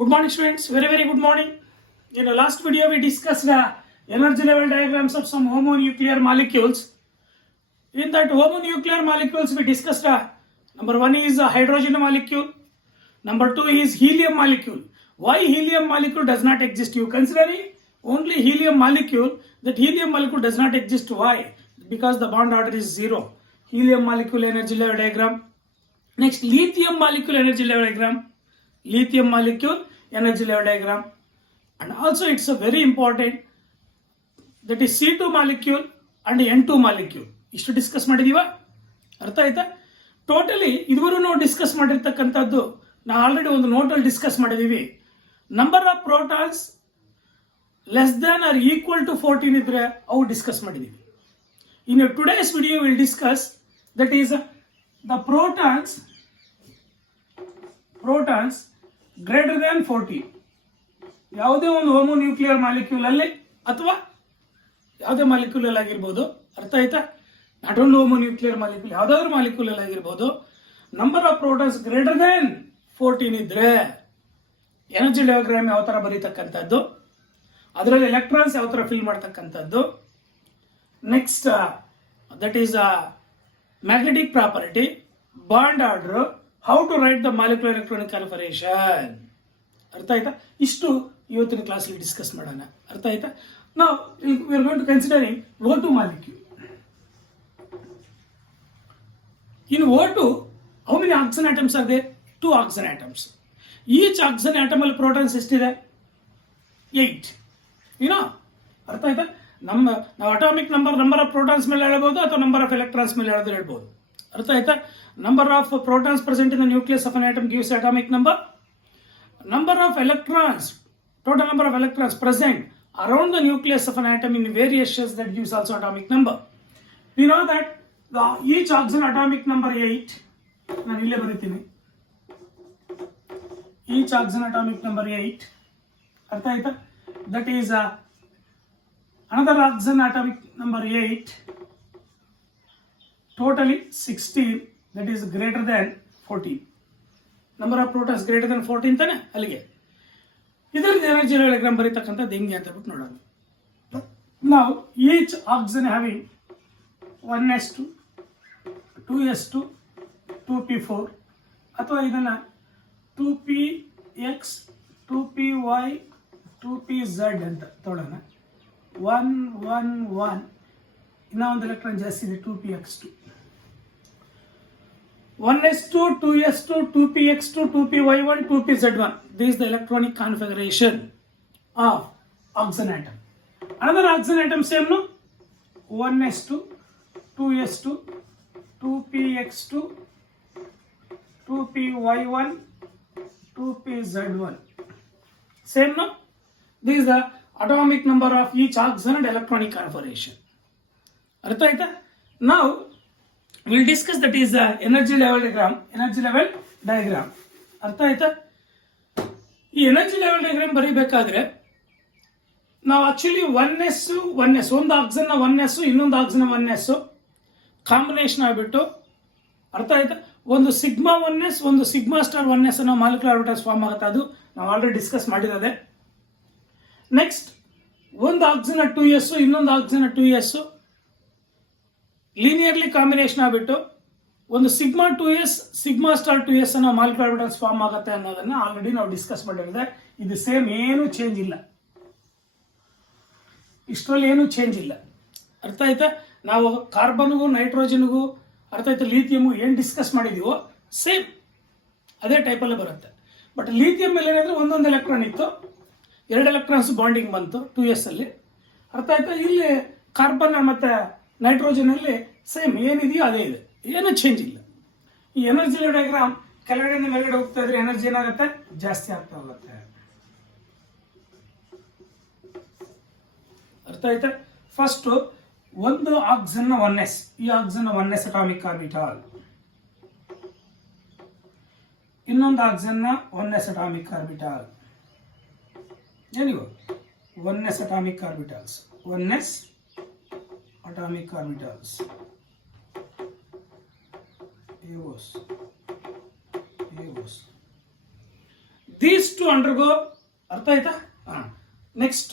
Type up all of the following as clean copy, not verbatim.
Good morning students, very good morning. In the last video we discussed the energy level diagrams of some homonuclear molecules. In that homonuclear molecules we discussed number 1 is a hydrogen molecule, number 2 is helium molecule. Why helium molecule does not exist? You considering only helium molecule, that helium molecule does not exist. Why? Because the bond order is 0. Helium molecule energy level diagram. Next, lithium molecule energy level diagram. Lithium molecule energy level diagram. And also it's a very important, that is C2 molecule and N2 molecule. ಇಷ್ಟು discuss ಮಾಡಿದೀವ, ಅರ್ಥ ಆಯ್ತಾ? Totally ಇದುವರೆಗೂ ನಾವು discuss ಮಾಡಿರ್ತಕ್ಕಂಥದ್ದು ನಾವು already ಒಂದು ನೋಟಲ್ಲಿ discuss ಮಾಡಿದೀವಿ. Number of protons less than or equal to 14 ಇದ್ರೆ ಅವು ಡಿಸ್ಕಸ್ ಮಾಡಿದೀವಿ. In today's video will discuss that is the protons greater than 14. ಯಾವುದೇ ಒಂದು ಹೋಮೋನ್ಯೂಕ್ಲಿಯರ್ ಮಾಲಿಕ್ಯೂಲ್ ಅಲ್ಲಿ ಅಥವಾ ಯಾವುದೇ ಮಾಲಿಕ್ಯೂಲ್ ಅಲ್ಲಿ ಆಗಿರ್ಬೋದು, ಅರ್ಥ ಆಯ್ತಾ? ನಾಟ್ ಓನ್ಲಿ ಹೋಮೋನ್ಯೂಕ್ಲಿಯರ್ ಮಾಲಿಕ್ಯೂಲ್, ಯಾವುದಾದ್ರೂ ಮಾಲಿಕ್ಯೂಲ್ ಅಲ್ಲಿ ಆಗಿರ್ಬೋದು, number of protons greater than 14 ಇದ್ರೆ ಎನರ್ಜಿ ಡಯಾಗ್ರಾಮ್ ಯಾವ ತರ ಬರೀತಕ್ಕಂಥದ್ದು, ಅದರಲ್ಲಿ ಎಲೆಕ್ಟ್ರಾನ್ಸ್ ಯಾವ ತರ ಫಿಲ್ ಮಾಡ್ತಕ್ಕಂಥದ್ದು. Next that is magnetic property, bond order, how to write the molecular electronic configuration. ಅರ್ಥ ಆಯ್ತಾ? ಇಷ್ಟು ಇವತ್ತಿನ ಕ್ಲಾಸಲ್ಲಿ ಡಿಸ್ಕಸ್ ಮಾಡೋಣ. ಅರ್ಥ ಆಯ್ತಾ? ನಾವು we are going to considering O2 molecule. In O2, how many oxygen atoms are there? 2 oxygen atoms. Each oxygen atom ಅಲ್ಲಿ protons ಎಷ್ಟಿದೆ? 8. ಅರ್ಥ ಆಯ್ತಾ? ನಾವು ಅಟಾಮಿಕ್ ನಂಬರ್ ಆಫ್ ಪ್ರೋಟಾನ್ಸ್ ಮೇಲೆ ಹೇಳ್ಬೋದು ಅಥವಾ ನಂಬರ್ ಆಫ್ ಎಲೆಕ್ಟ್ರಾನ್ಸ್ ಮೇಲೆ ಹೇಳ್ಬೋದು. ಅರ್ಥ ಆಯ್ತಾ? Number of protons present in the nucleus of an atom gives atomic number. Number of electrons, total number of electrons present around the nucleus of an atom in various shells, that gives also atomic number. We know that each oxygen atomic number 8. ನಾನು ಇಲ್ಲೇ ಬರೀತೀನಿ. Each oxygen atomic number 8. ಅರ್ಥ ಆಯ್ತಾ? That is another oxygen atomic number 8. Totally 16. That is greater than 14. Number of protons greater than 14 ತಾನೆ, ಅಲ್ಲಿಗೆ ಇದರಿಂದ energy diagram ಬರೀತಕ್ಕಂಥದ್ದು ಹೆಂಗೆ ಅಂತ ಬಿಟ್ಟು ನೋಡೋಣ. ನಾವು each oxygen having 1s2 2s2 2p4 ಅಥವಾ ಇದನ್ನ 2px 2py 2pz ಅಂತ ತೊಗೊಳ್ಳೋಣ. 1 1 1 ಇನ್ನೂ ಒಂದು ಎಲೆಕ್ಟ್ರಾನ್ ಜಾಸ್ತಿ ಇದೆ, 2px2. 1s2 2s2 2px2 2py1 2pz1. This is the electronic configuration of oxygen atom. Another oxygen atom same no, 1s2 2s2 2px2 2py1 2pz1. Same no. This is the atomic number of each oxygen and electronic configuration. Artha aita? Now we'll discuss that is the energy level diagram. ಅರ್ಥ ಆಯ್ತಾ? ಈ energy level diagram ಬರೀಬೇಕಾದ್ರೆ ನಾವು actually 1s ಒಂದು oxygen 1s ಇನ್ನೊಂದು oxygen 1s combination ಆಗಿಬಿಟ್ಟು, ಅರ್ಥ ಆಯ್ತಾ, ಒಂದು ಸಿಗ್ಮಾ 1s ಒಂದು ಸಿಗ್ಮಾ ಸ್ಟಾರ್ 1s ಅನ್ನೋ ಮಾಲಿಕ್ಯುಲರ್ ಆರ್ಬಿಟಲ್ಸ್ ಫಾರ್ಮ್ ಆಗುತ್ತೆ. ಅದು ನಾವು ಆಲ್ರೆಡಿ ಡಿಸ್ಕಸ್ ಮಾಡಿರೋದೆ. ನೆಕ್ಸ್ಟ್ ಒಂದು ಆಕ್ಸಿಜನ್ 2s ಇನ್ನೊಂದು ಆಕ್ಸಿಜನ್ 2s ಲೀನಿಯರ್ಲಿ ಕಾಂಬಿನೇಷನ್ ಆಗಿಬಿಟ್ಟು ಒಂದು sigma 2s sigma star 2s ಅನ್ನೋ ಮಾಲಿಕ್ಯುಲರ್ ಆರ್ಬಿಟಲ್ಸ್ ಫಾರ್ಮ್ ಆಗುತ್ತೆ ಅನ್ನೋದನ್ನ ಆಲ್ರೆಡಿ ನಾವು ಡಿಸ್ಕಸ್ ಮಾಡಿರೋದೆ. ಇದು ಸೇಮ್, ಏನು ಚೇಂಜ್ ಇಲ್ಲ, ಇಷ್ಟರಲ್ಲಿ ಏನು ಚೇಂಜ್ ಇಲ್ಲ. ಅರ್ಥ ಆಯ್ತಾ? ನಾವು ಕಾರ್ಬನ್ಗೂ ನೈಟ್ರೋಜನ್ಗೂ, ಅರ್ಥ ಆಯ್ತಾ, ಲಿಥಿಯಮ್ಗೂ ಏನು ಡಿಸ್ಕಸ್ ಮಾಡಿದೀವೋ ಸೇಮ್ ಅದೇ ಟೈಪಲ್ಲೇ ಬರುತ್ತೆ. ಬಟ್ ಲಿಥಿಯಂ ಮೇಲೆ ಏನಂದ್ರೆ ಒಂದೊಂದು ಎಲೆಕ್ಟ್ರಾನ್ ಇತ್ತು, 2 ಎಲೆಕ್ಟ್ರಾನ್ಸ್ ಬಾಂಡಿಂಗ್ ಬಂತು 2s ಅಲ್ಲಿ. ಅರ್ಥ ಆಯ್ತಾ? ಇಲ್ಲಿ ಕಾರ್ಬನ್ ಮತ್ತೆ ನೈಟ್ರೋಜನ್ ಅಲ್ಲಿ ಸೇಮ್ ಏನಿದೆಯೋ ಅದೇ ಇದೆ, ಏನು ಚೇಂಜ್ ಇಲ್ಲ. ಈ ಎನರ್ಜಿ ಡಯಾಗ್ರಾಮ್ ಕೆಳಗಡೆಯಿಂದ ಮೇಲ್ಗಡೆ ಹೋಗ್ತಾ ಇದ್ರೆ ಎನರ್ಜಿ ಏನಾಗುತ್ತೆ? ಜಾಸ್ತಿ ಆಗ್ತಾ ಹೋಗುತ್ತೆ. ಅರ್ಥ ಆಯ್ತಾ? ಫಸ್ಟ್ ಒಂದು ಆಕ್ಸಿಜನ್ 1s, ಈ ಆಕ್ಸಿಜನ್ 1s ಅಟಾಮಿಕ್ ಆರ್ಬಿಟಾಲ್, ಇನ್ನೊಂದು ಆಕ್ಸಿಜನ್ 1s ಅಟಾಮಿಕ್ ಆರ್ಬಿಟಾಲ್. ಏನಿವು 1s atomic orbitals, 1s atomic orbitals. These two undergo, ಅರ್ಥ ಆಯ್ತಾ? ನೆಕ್ಸ್ಟ್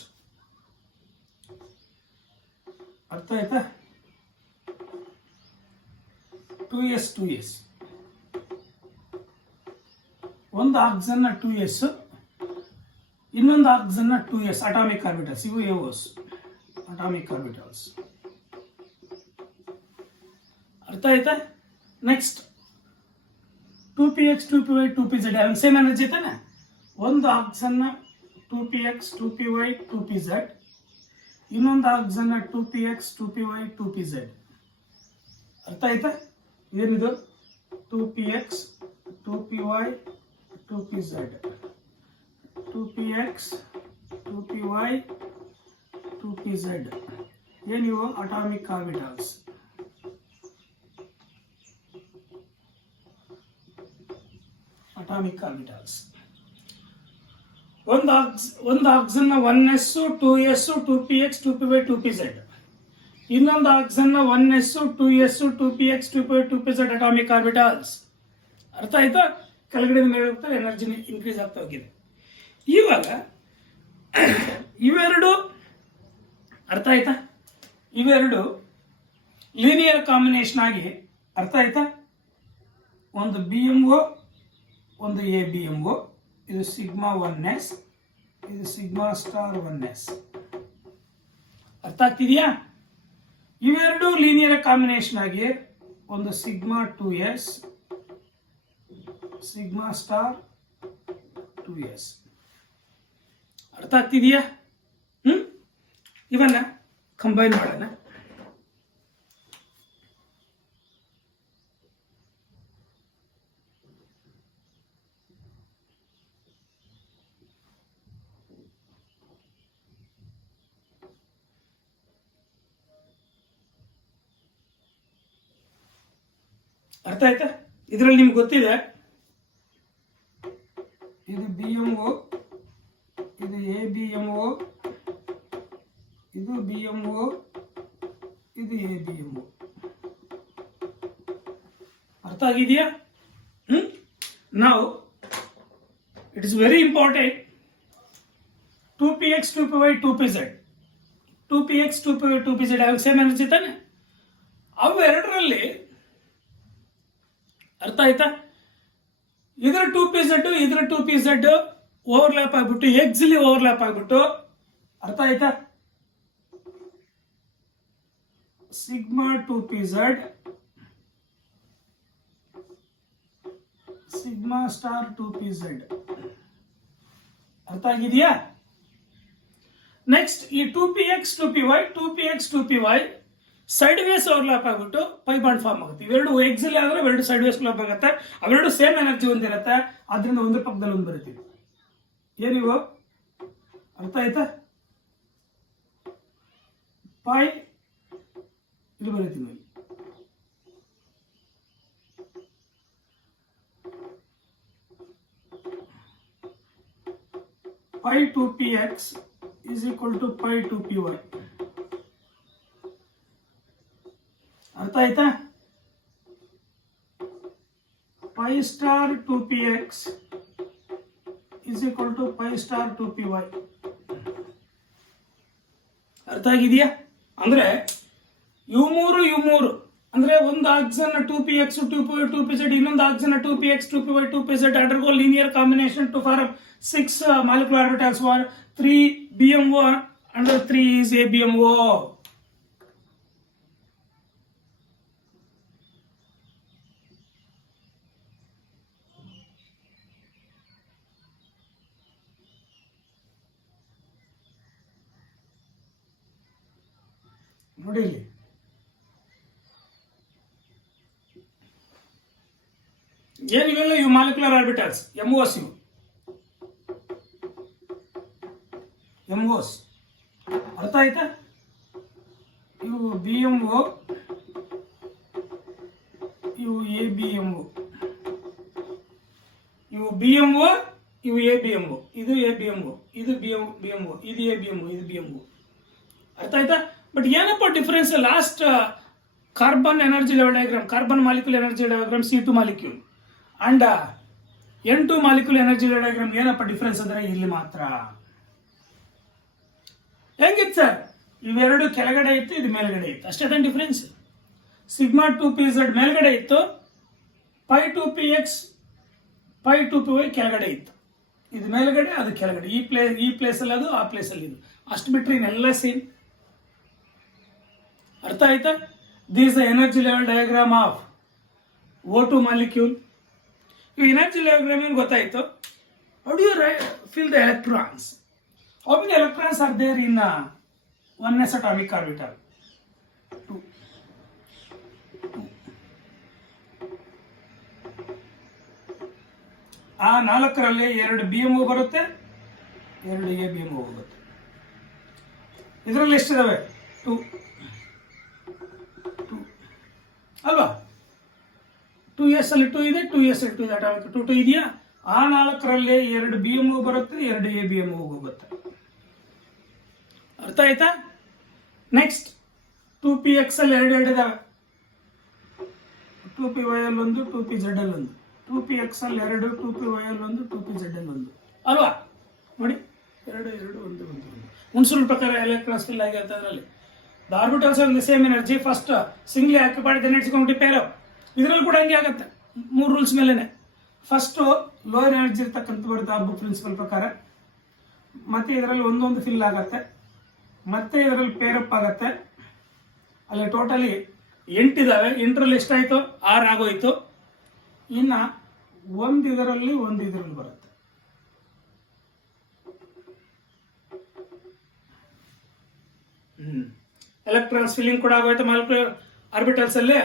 ಅರ್ಥ ಆಯ್ತಾ? 2s ಒಂದು ಆಕ್ಸಿಜನ್ 2s, ಇನ್ನೊಂದು ಆಕ್ಸಿಜನ್ 2s ಅಟಾಮಿಕ್ ಆರ್ಬಿಟಲ್ಸ್. ಇವು ಎವೋಸ್ ಅಟಾಮಿಕ್ ಆರ್ಬಿಟಲ್ಸ್. ಅರ್ಥ ಆಯ್ತಾ? Next 2px 2py 2pz same energy ತಾನೆ. ಒಂದು ಆಕ್ಸಿಜನ್ 2px 2py 2pz, ಇನ್ನೊಂದು ಆಕ್ಸಿಜನ್ 2px 2py 2pz. ಅರ್ಥ ಆಯ್ತಾ? ಏನಿದು 2px 2py 2pz, 2px 2py 2pz. ಏನಿವು ಅಟಾಮಿಕ್ ಆರ್ಬಿಟಲ್ಸ್. Atomic orbitals. ಒಂದು oxygen 1s 2s 2px 2py 2pz, ಇನ್ನೊಂದು oxygen 1s 2s 2px 2py 2pz atomic orbitals. ಅರ್ಥ ಆಯ್ತಾ? ಕೆಳಗಡೆ ಮೇಲೆ ಹೋಗ್ತಾರೆ, ಎನರ್ಜಿ ಇನ್ಕ್ರೀಸ್ ಆಗ್ತಾ ಹೋಗಿದೆ. ಇವಾಗ ಇವೆರಡು ಅರ್ಥ ಆಯ್ತಾ? ಇವೆರಡು ಲೀನಿಯರ್ ಕಾಂಬಿನೇಷನ್ ಆಗಿ, ಅರ್ಥ ಆಯ್ತಾ? ಒಂದು BMO ಒಂದು ABMO, ಇದು ಸಿಗ್ಮಾ 1s, ಇದು ಸಿಗ್ಮಾ ಸ್ಟಾರ್ 1s. ಅರ್ಥ ಆಗ್ತಿದೆಯಾ? ಇವೆರಡು ಲೀನಿಯರ್ ಕಾಂಬಿನೇಷನ್ ಆಗಿ ಒಂದು sigma 2s sigma star 2s. ಅರ್ಥ ಆಗ್ತಿದೆಯಾ? ಇವನ್ನ ಕಂಬೈನ್ ಮಾಡೋಣ. ಅರ್ಥ ಆಯ್ತಾ? ಇದರಲ್ಲಿ ನಿಮ್ಗೆ ಗೊತ್ತಿದೆ, ಇದು BMO, ಇದು ABMO, ಇದು BMO, ಇದು ABMO. ಅರ್ಥ ಆಗಿದೆಯಾ? ನಾವು it is very important. 2px 2py 2pz, 2px 2py 2pz same energy ತಾನೆ. ಅವೆರಡರಲ್ಲಿ ಅರ್ಥ ಆಯ್ತಾ? ಇದರ 2pz ಇದರ 2pz ಓವರ್ಲ್ಯಾಪ್ ಆಗ್ಬಿಟ್ಟು ಎಕ್ಸಿಲಿ ಓವರ್ಲ್ಯಾಪ್ ಆಗ್ಬಿಟ್ಟು, ಅರ್ಥ ಆಯ್ತಾ? Sigma 2pz sigma star 2pz. ಅರ್ಥ ಆಗಿದೆಯಾ? ನೆಕ್ಸ್ಟ್ ಈ 2px 2py sideways overlap ಆಗ್ಬಿಟ್ಟು ಪೈ ಬಾಂಡ್ ಫಾರ್ಮ್ ಆಗುತ್ತೆ. ಇವೆರಡು ಎಕ್ಸಿಲ್ ಆದ್ರೆ ಎರಡು ಸೈಡ್ ವೇಸ್ ಓವರ್ಲ್ಯಾಪ್ ಆಗುತ್ತೆ. ಅವೆರಡು ಸೇಮ್ ಎನರ್ಜಿ ಹೊಂದಿರುತ್ತೆ, ಆದ್ರಿಂದ ಒಂದ್ರ ಪಕ್ಕದಲ್ಲಿ ಒಂದು ಬರುತ್ತೆ. ಏನಿವು? ಅರ್ಥ ಆಯ್ತಾ? ಪೈ ಇಲ್ಲಿ ಬರೀತೀನಿ. pi 2px is equal to pi 2py. ಅರ್ಥ ಆಯ್ತಾ? pi star 2px is equal to pi star 2py. ಅರ್ಥ ಆಗಿದೆಯಾ? ಅಂದ್ರೆ ಇವು ಮೂರು ಅಂದ್ರೆ ಒಂದು ಆಕ್ಸಿಜನ್ 2px 2py 2pz, ಇನ್ನೊಂದು oxygen 2px 2py 2pz undergo linear combination to form 6 molecular orbitals for 3 BMO under 3 is ABMO. ನೋಡಿ ಇಲ್ಲಿ ಏನಿವೆಲ್ಲ ಇವು ಮಾಲಿಕ್ಯುಲರ್ ಆರ್ಬಿಟಲ್ಸ್ MOS. ಇವು MOS. ಅರ್ಥ ಆಯ್ತಾ? ಇವು BMO, ಇವು ABMO, ಇವು BMO, ಇವು ABMO, ಇದು ABMO, ಇದು BMO, ಇದು ABMO, ಇದು BMO. ಅರ್ಥ ಆಯ್ತಾ? ಬಟ್ ಏನಪ್ಪ difference? Last carbon energy level diagram, carbon molecule energy diagram C2 molecule and N2 molecule energy diagram ಏನಪ್ಪ ಡಿಫ್ರೆನ್ಸ್ ಅಂದ್ರೆ ಇಲ್ಲಿ ಮಾತ್ರ. ಹೆಂಗಿತ್ತು ಸರ್? ಇವೆರಡು ಕೆಳಗಡೆ ಇತ್ತು, ಇದು ಮೇಲ್ಗಡೆ ಇತ್ತು, ಅಷ್ಟೇ ತಾನೆ ಡಿಫ್ರೆನ್ಸ್. ಸಿಗ್ಮಾ 2pz ಮೇಲ್ಗಡೆ ಇತ್ತು, ಪೈ 2px ಪೈ 2py ಕೆಳಗಡೆ ಇತ್ತು. ಇದು ಮೇಲ್ಗಡೆ, ಅದು ಕೆಳಗಡೆ. ಈ ಪ್ಲೇಸ್ ಅಲ್ಲಿ ಅದು, ಆ ಪ್ಲೇಸ್ ಅಲ್ಲಿ ಇದು, ಅಷ್ಟು ಬಿಟ್ರೆ ಇನ್ನೆಲ್ಲ ಸೇಮ್. ಅರ್ಥ ಆಯ್ತಾ? This the energy level diagram of O2 molecule. ಈ ಎನರ್ಜಿ ಡಯಾಗ್ರಾಮ್ ಏನು ಗೊತ್ತಾಯ್ತು? How do you feel the electrons? How many electrons are there in 1s atomic orbital? 2. ಆ 4ರಲ್ಲಿ 2 BMO ಬರುತ್ತೆ, 2 ABMO ಹೋಗುತ್ತೆ. ಇದರಲ್ಲಿ ಎಷ್ಟಿದಾವೆ? 2 ಅಲ್ವಾ? 2s ಅಲ್ಲಿ 2 ಇದೆ, 2s ಅಲ್ಲಿ 2 ಇದೆ, ಅಟಾಮಿಕ್ 2 ಇದೆಯಾ? ಆ 4ರಲ್ಲಿ 2 BMO ಬರುತ್ತೆ, 2 ABMO ಹೋಗುತ್ತೆ. ಅರ್ಥ ಆಯ್ತಾ? ನೆಕ್ಸ್ಟ್ 2px ಅಲ್ಲಿ 2 ಇದಾವೆ, 2py ಅಲ್ಲಿ 1, 2pz ಅಲ್ಲಿ 1. 2px ಅಲ್ಲಿ 2, 2py ಅಲ್ಲಿ 1, 2pz ಅಲ್ಲಿ 1 ಅಲ್ವಾ? ನೋಡಿ, 2 2 1 1. ಹುಣಸೂರು ಪ್ರಕಾರ ಎಲೆಕ್ಟ್ರಾನ್ಸ್ ಫಿಲ್ ಆಗಿರುತ್ತೆ ಅದರಲ್ಲಿ. The orbitals of the same energy first singly occupied then it's going to pair up. ಇದರಲ್ಲಿ ಕೂಡ ಹಂಗೆ ಆಗುತ್ತೆ, 3 ರೂಲ್ಸ್ ಮೇಲೆನೆ. ಫಸ್ಟ್ ಲೋಯರ್ ಎನರ್ಜಿ ಇರ್ತಕ್ಕಂಥ ಬರುತ್ತೆ ಆ ಬುಕ್ ಪ್ರಿನ್ಸಿಪಲ್ ಪ್ರಕಾರ, ಮತ್ತೆ ಇದರಲ್ಲಿ ಒಂದೊಂದು ಫಿಲ್ ಆಗುತ್ತೆ, ಮತ್ತೆ ಇದರಲ್ಲಿ ಪೇರಪ್ ಆಗುತ್ತೆ. ಅಲ್ಲಿ ಟೋಟಲಿ 8 ಇದಾವೆ, 8ರಲ್ಲಿ ಎಷ್ಟಾಯ್ತು? 6 ಆಗೋಯ್ತು. ಇನ್ನ ಒಂದು ಇದರಲ್ಲಿ ಬರುತ್ತೆ. ಎಲೆಕ್ಟ್ರಾನ್ಸ್ ಫಿಲ್ಲಿಂಗ್ ಕೂಡ ಆಗೋಯ್ತು ಮಾಲಿಕ್ಯುಲರ್ ಆರ್ಬಿಟಲ್ಸ್ ಅಲ್ಲಿ.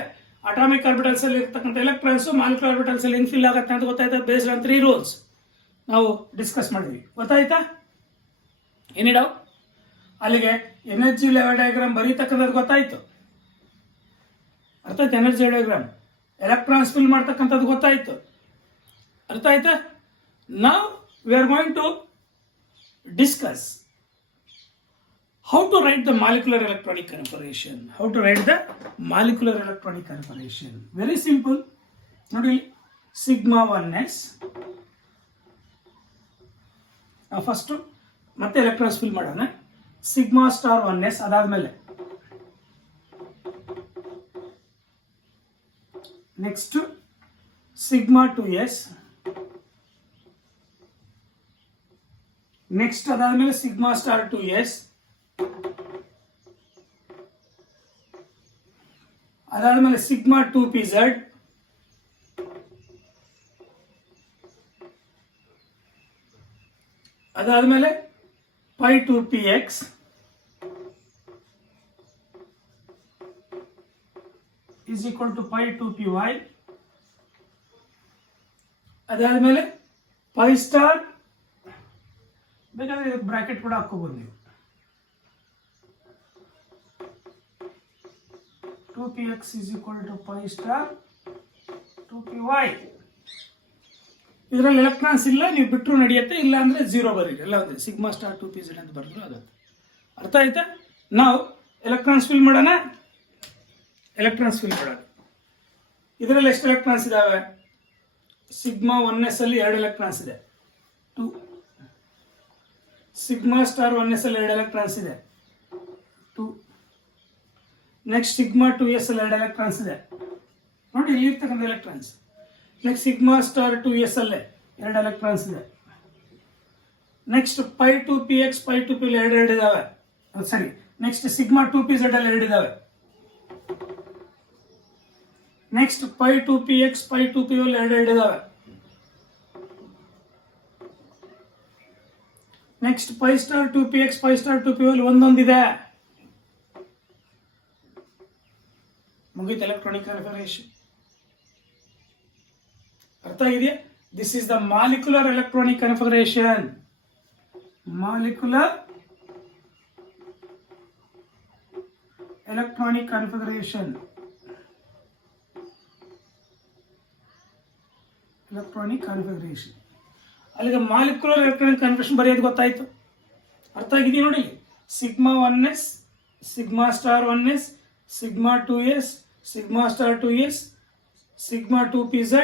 ಅಟಾಮಿಕ್ ಆರ್ಬಿಟಲ್ಸ್ ಅಲ್ಲಿ ಇರ್ತಕ್ಕಂಥ ಎಲೆಕ್ಟ್ರಾನ್ಸ್ ಮಾಲಿಕ್ಯುಲರ್ ಆರ್ಬಿಟಲ್ಸ್ ಅಲ್ಲಿ ಹೆಂಗ್ ಫಿಲ್ ಆಗುತ್ತೆ ಅಂತ ಗೊತ್ತಾಯ್ತಾ? ಬೇಸ್ಡ್ ಆನ್ 3 ರೂಲ್ಸ್ ನಾವು ಡಿಸ್ಕಸ್ ಮಾಡಿದ್ವಿ, ಗೊತ್ತಾಯ್ತಾ? Any doubt? ಅಲ್ಲಿಗೆ ಎನರ್ಜಿ ಲೆವೆಲ್ ಡಯಾಗ್ರಾಮ್ ಬರೀತಕ್ಕಂಥದ್ದು ಗೊತ್ತಾಯ್ತು. ಅರ್ಥ ಆಯ್ತು? ಎನರ್ಜಿ ಡಯಾಗ್ರಾಮ್ ಎಲೆಕ್ಟ್ರಾನ್ಸ್ ಫಿಲ್ ಮಾಡ್ತಕ್ಕಂಥದ್ದು ಗೊತ್ತಾಯ್ತು. ಅರ್ಥ ಆಯ್ತಾ? ನಾವು we are going to discuss how to write the molecular electronic configuration. How to write the molecular electronic configuration? Very simple. ನೋಡಿ, ಸಿಗ್ಮಾ 1s ಫಸ್ಟ್ ಮತ್ತೆ ಎಲೆಕ್ಟ್ರಾನ್ಸ್ ಫಿಲ್ ಮಾಡೋಣ. ಸಿಗ್ಮಾ ಸ್ಟಾರ್ 1s, ಅದಾದ್ಮೇಲೆ next sigma 2s, next ಅದಾದ್ಮೇಲೆ sigma star 2s, ಅದಾದ್ಮೇಲೆ sigma 2pz, ಅದಾದ್ಮೇಲೆ pi 2px, is equal to pi 2py, ಅದಾದ್ಮೇಲೆ pi star, ಬೇಕಾದ್ರೆ bracket ಕೂಡ ಹಾಕೋಬಹುದು ನೀವು, 2px is equal to pi star 2py. ಇದರಲ್ಲಿ ಎಲೆಕ್ಟ್ರಾನ್ಸ್ ಇಲ್ಲ, ನೀವು ಬಿಟ್ಟರು ನಡೆಯುತ್ತೆ, ಇಲ್ಲ ಅಂದ್ರೆ 0 ಬರೀರಿ, ಎಲ್ಲ ಒಂದೇ. ಸಿಗ್ಮಾ ಸ್ಟಾರ್ 2pz ಅಂತ ಬರೆದ್ರು ಆಗುತ್ತೆ. ಅರ್ಥ ಆಯ್ತಾ? ನಾವು ಎಲೆಕ್ಟ್ರಾನ್ಸ್ ಫಿಲ್ ಮಾಡೋಣ. ಎಲೆಕ್ಟ್ರಾನ್ಸ್ ಫಿಲ್ ಮಾಡೋಣ. ಇದರಲ್ಲಿ ಎಷ್ಟು ಎಲೆಕ್ಟ್ರಾನ್ಸ್ ಇದಾವೆ? ಸಿಗ್ಮಾ 1s ಅಲ್ಲಿ 2 ಎಲೆಕ್ಟ್ರಾನ್ಸ್ ಇದೆ, 2. ಸಿಗ್ಮಾ ಸ್ಟಾರ್ 1s ಅಲ್ಲಿ 2 ಎಲೆಕ್ಟ್ರಾನ್ಸ್ ಇದೆ, 2. ನೆಕ್ಸ್ಟ್ ಸಿಗ್ಮಾ 2s ಅಲ್ಲಿ 2 ಎಲೆಕ್ಟ್ರಾನ್ಸ್ ಇದೆ. ನೋಡಿ, ಇಲ್ಲಿ ಇರ್ತಕ್ಕಂಥ electrons. Next sigma star 2s ಅಲ್ಲೇ 2 ಎಲೆಕ್ಟ್ರಾನ್ಸ್ ಇದೆ. Next pi 2px pi 2p 2 ಇದಾವೆ, ಸರಿ. ನೆಕ್ಸ್ಟ್ ಸಿಗ್ಮಾ 2pz ಅಲ್ಲಿ 2 ಇದಾವೆ. Next pi 2px pi 2p 2 ಇದಾವೆ. Next pi star 2px pi star 2p ಒಂದೊಂದಿದೆ. ಮುಗಿತು ಎಲೆಕ್ಟ್ರಾನಿಕ್ ಕನ್ಫಿಗರೇಷನ್. ಅರ್ಥ ಆಗಿದೆಯಾ? This is the molecular electronic configuration. Molecular electronic configuration. Electronic configuration. ಅಲ್ಲಿಗೆ ಮಾಲಿಕ್ಯುಲರ್ ಎಲೆಕ್ಟ್ರಾನಿಕ್ ಕನ್ಫಿಗರೇಷನ್ ಬರೆಯೋದು ಗೊತ್ತಾಯ್ತು. ಅರ್ಥ ಆಗಿದೆಯಾ? ನೋಡಿ, sigma 1s, sigma star 1s, sigma 2s, sigma star 2s, sigma 2pz,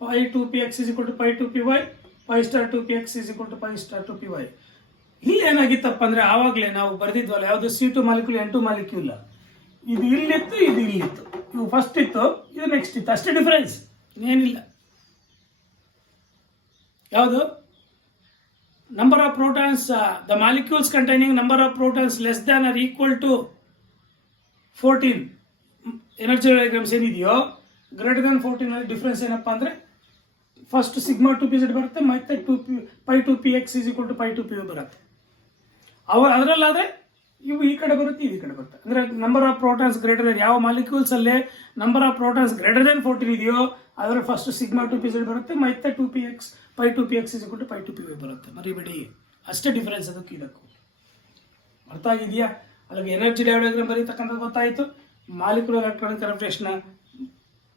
pi 2px is equal to pi 2py, pi star 2px is equal to pi star 2py. ಇಲ್ಲಿ ಏನಾಗಿತ್ತಪ್ಪ ಅಂದರೆ ಆವಾಗಲೇ ನಾವು ಬರೆದಿದ್ವಲ್ಲ, ಯಾವುದು C2 ಮಾಲಿಕ್ಯೂಲ್ N2 ಮಾಲಿಕ್ಯೂಲ್, ಇದು ಇಲ್ಲಿತ್ತು, ಇದು ಇಲ್ಲಿತ್ತು, ಇವು first ಇತ್ತು, ಇದು ನೆಕ್ಸ್ಟ್ ಇತ್ತು, ಅಷ್ಟೇ ಡಿಫರೆನ್ಸ್, ಏನಿಲ್ಲ. ಯಾವುದು number of protons, the molecules containing number of protons less than or equal to 14 energy diagrams ಏನಿದೆಯೋ ಗ್ರೇಟರ್ ದ್ಯಾನ್ 14 ಅಲ್ಲಿ ಡಿಫ್ರೆನ್ಸ್ ಏನಪ್ಪ ಅಂದರೆ ಫಸ್ಟ್ ಸಿಗ್ಮಾ 2pz ಬರುತ್ತೆ, ಮತ್ತೆ pi 2px is equal to pi 2py ಬರುತ್ತೆ. ಅದರಲ್ಲಾದರೆ ಇವು ಈ ಕಡೆ ಬರುತ್ತೆ, ಈ ಕಡೆ ಬರುತ್ತೆ. ಅಂದರೆ number of protons greater than ಯಾವ ಮಾಲಿಕ್ಯೂಲ್ಸ್ ಅಲ್ಲೇ number of protons greater than 14 ಇದೆಯೋ ಅದರ ಫಸ್ಟ್ ಸಿಗ್ಮಾ 2pz ಬರುತ್ತೆ, ಮತ್ತೆ pi 2px is equal to pi 2py ಬರುತ್ತೆ. ಮರಿಬೇಡಿ, ಅಷ್ಟೇ ಡಿಫರೆನ್ಸ್ ಅದಕ್ಕೆ ಇದಕ್ಕೂ. ಅರ್ಥ ಆಗಿದೆಯಾ? ಅಲ್ಲಿಗೆ ಎನರ್ಜಿ ಡಯಾಗ್ರಾಮ್ ಬರೀತಕ್ಕಂಥದ್ದು ಗೊತ್ತಾಯಿತು, ಮಾಲಿಕ್ಯುಲರ್ ಎಲೆಕ್ಟ್ರಾನಿಕ್ ಕನ್ಫರ್ಮೇಷನ್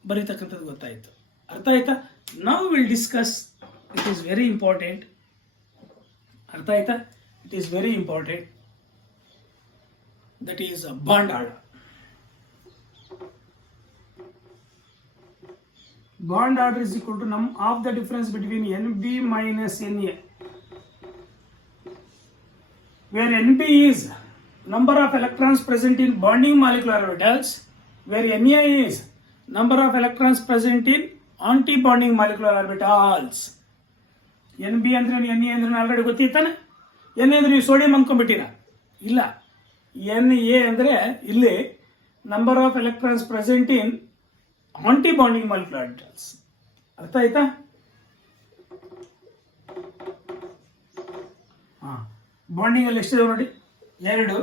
ಬರೀತಕ್ಕಂಥದ್ದು ಗೊತ್ತಾಯಿತು. ಅರ್ಥ ಆಯ್ತಾ? ನಾವು will discuss, it is very important. ಅರ್ಥ ಆಯ್ತಾ? It is very important. That is bond order. Bond order is equal to of the difference between Nb minus Na, where Nb is number of electrons present in bonding molecular orbitals, where Na is number of electrons present in anti-bonding molecular orbitals. Nb ಅಂದ್ರೆ Na ಅಂದ್ರೆ already ಗೊತ್ತಿತ್ತಾನೆ. Na ಅಂದ್ರೆ ನೀವು sodium ಅಂದ್ಕೊಂಡ್ಬಿಟ್ಟಿರ, ಇಲ್ಲ. Na ಅಂದರೆ ಇಲ್ಲಿ number of electrons present in aunty-bonding molecular orbitals. ಅರ್ಥ ಆಯ್ತಾ? Bonding ಅಲ್ಲಿ ಎಷ್ಟಿದೆ ನೋಡಿ, 2,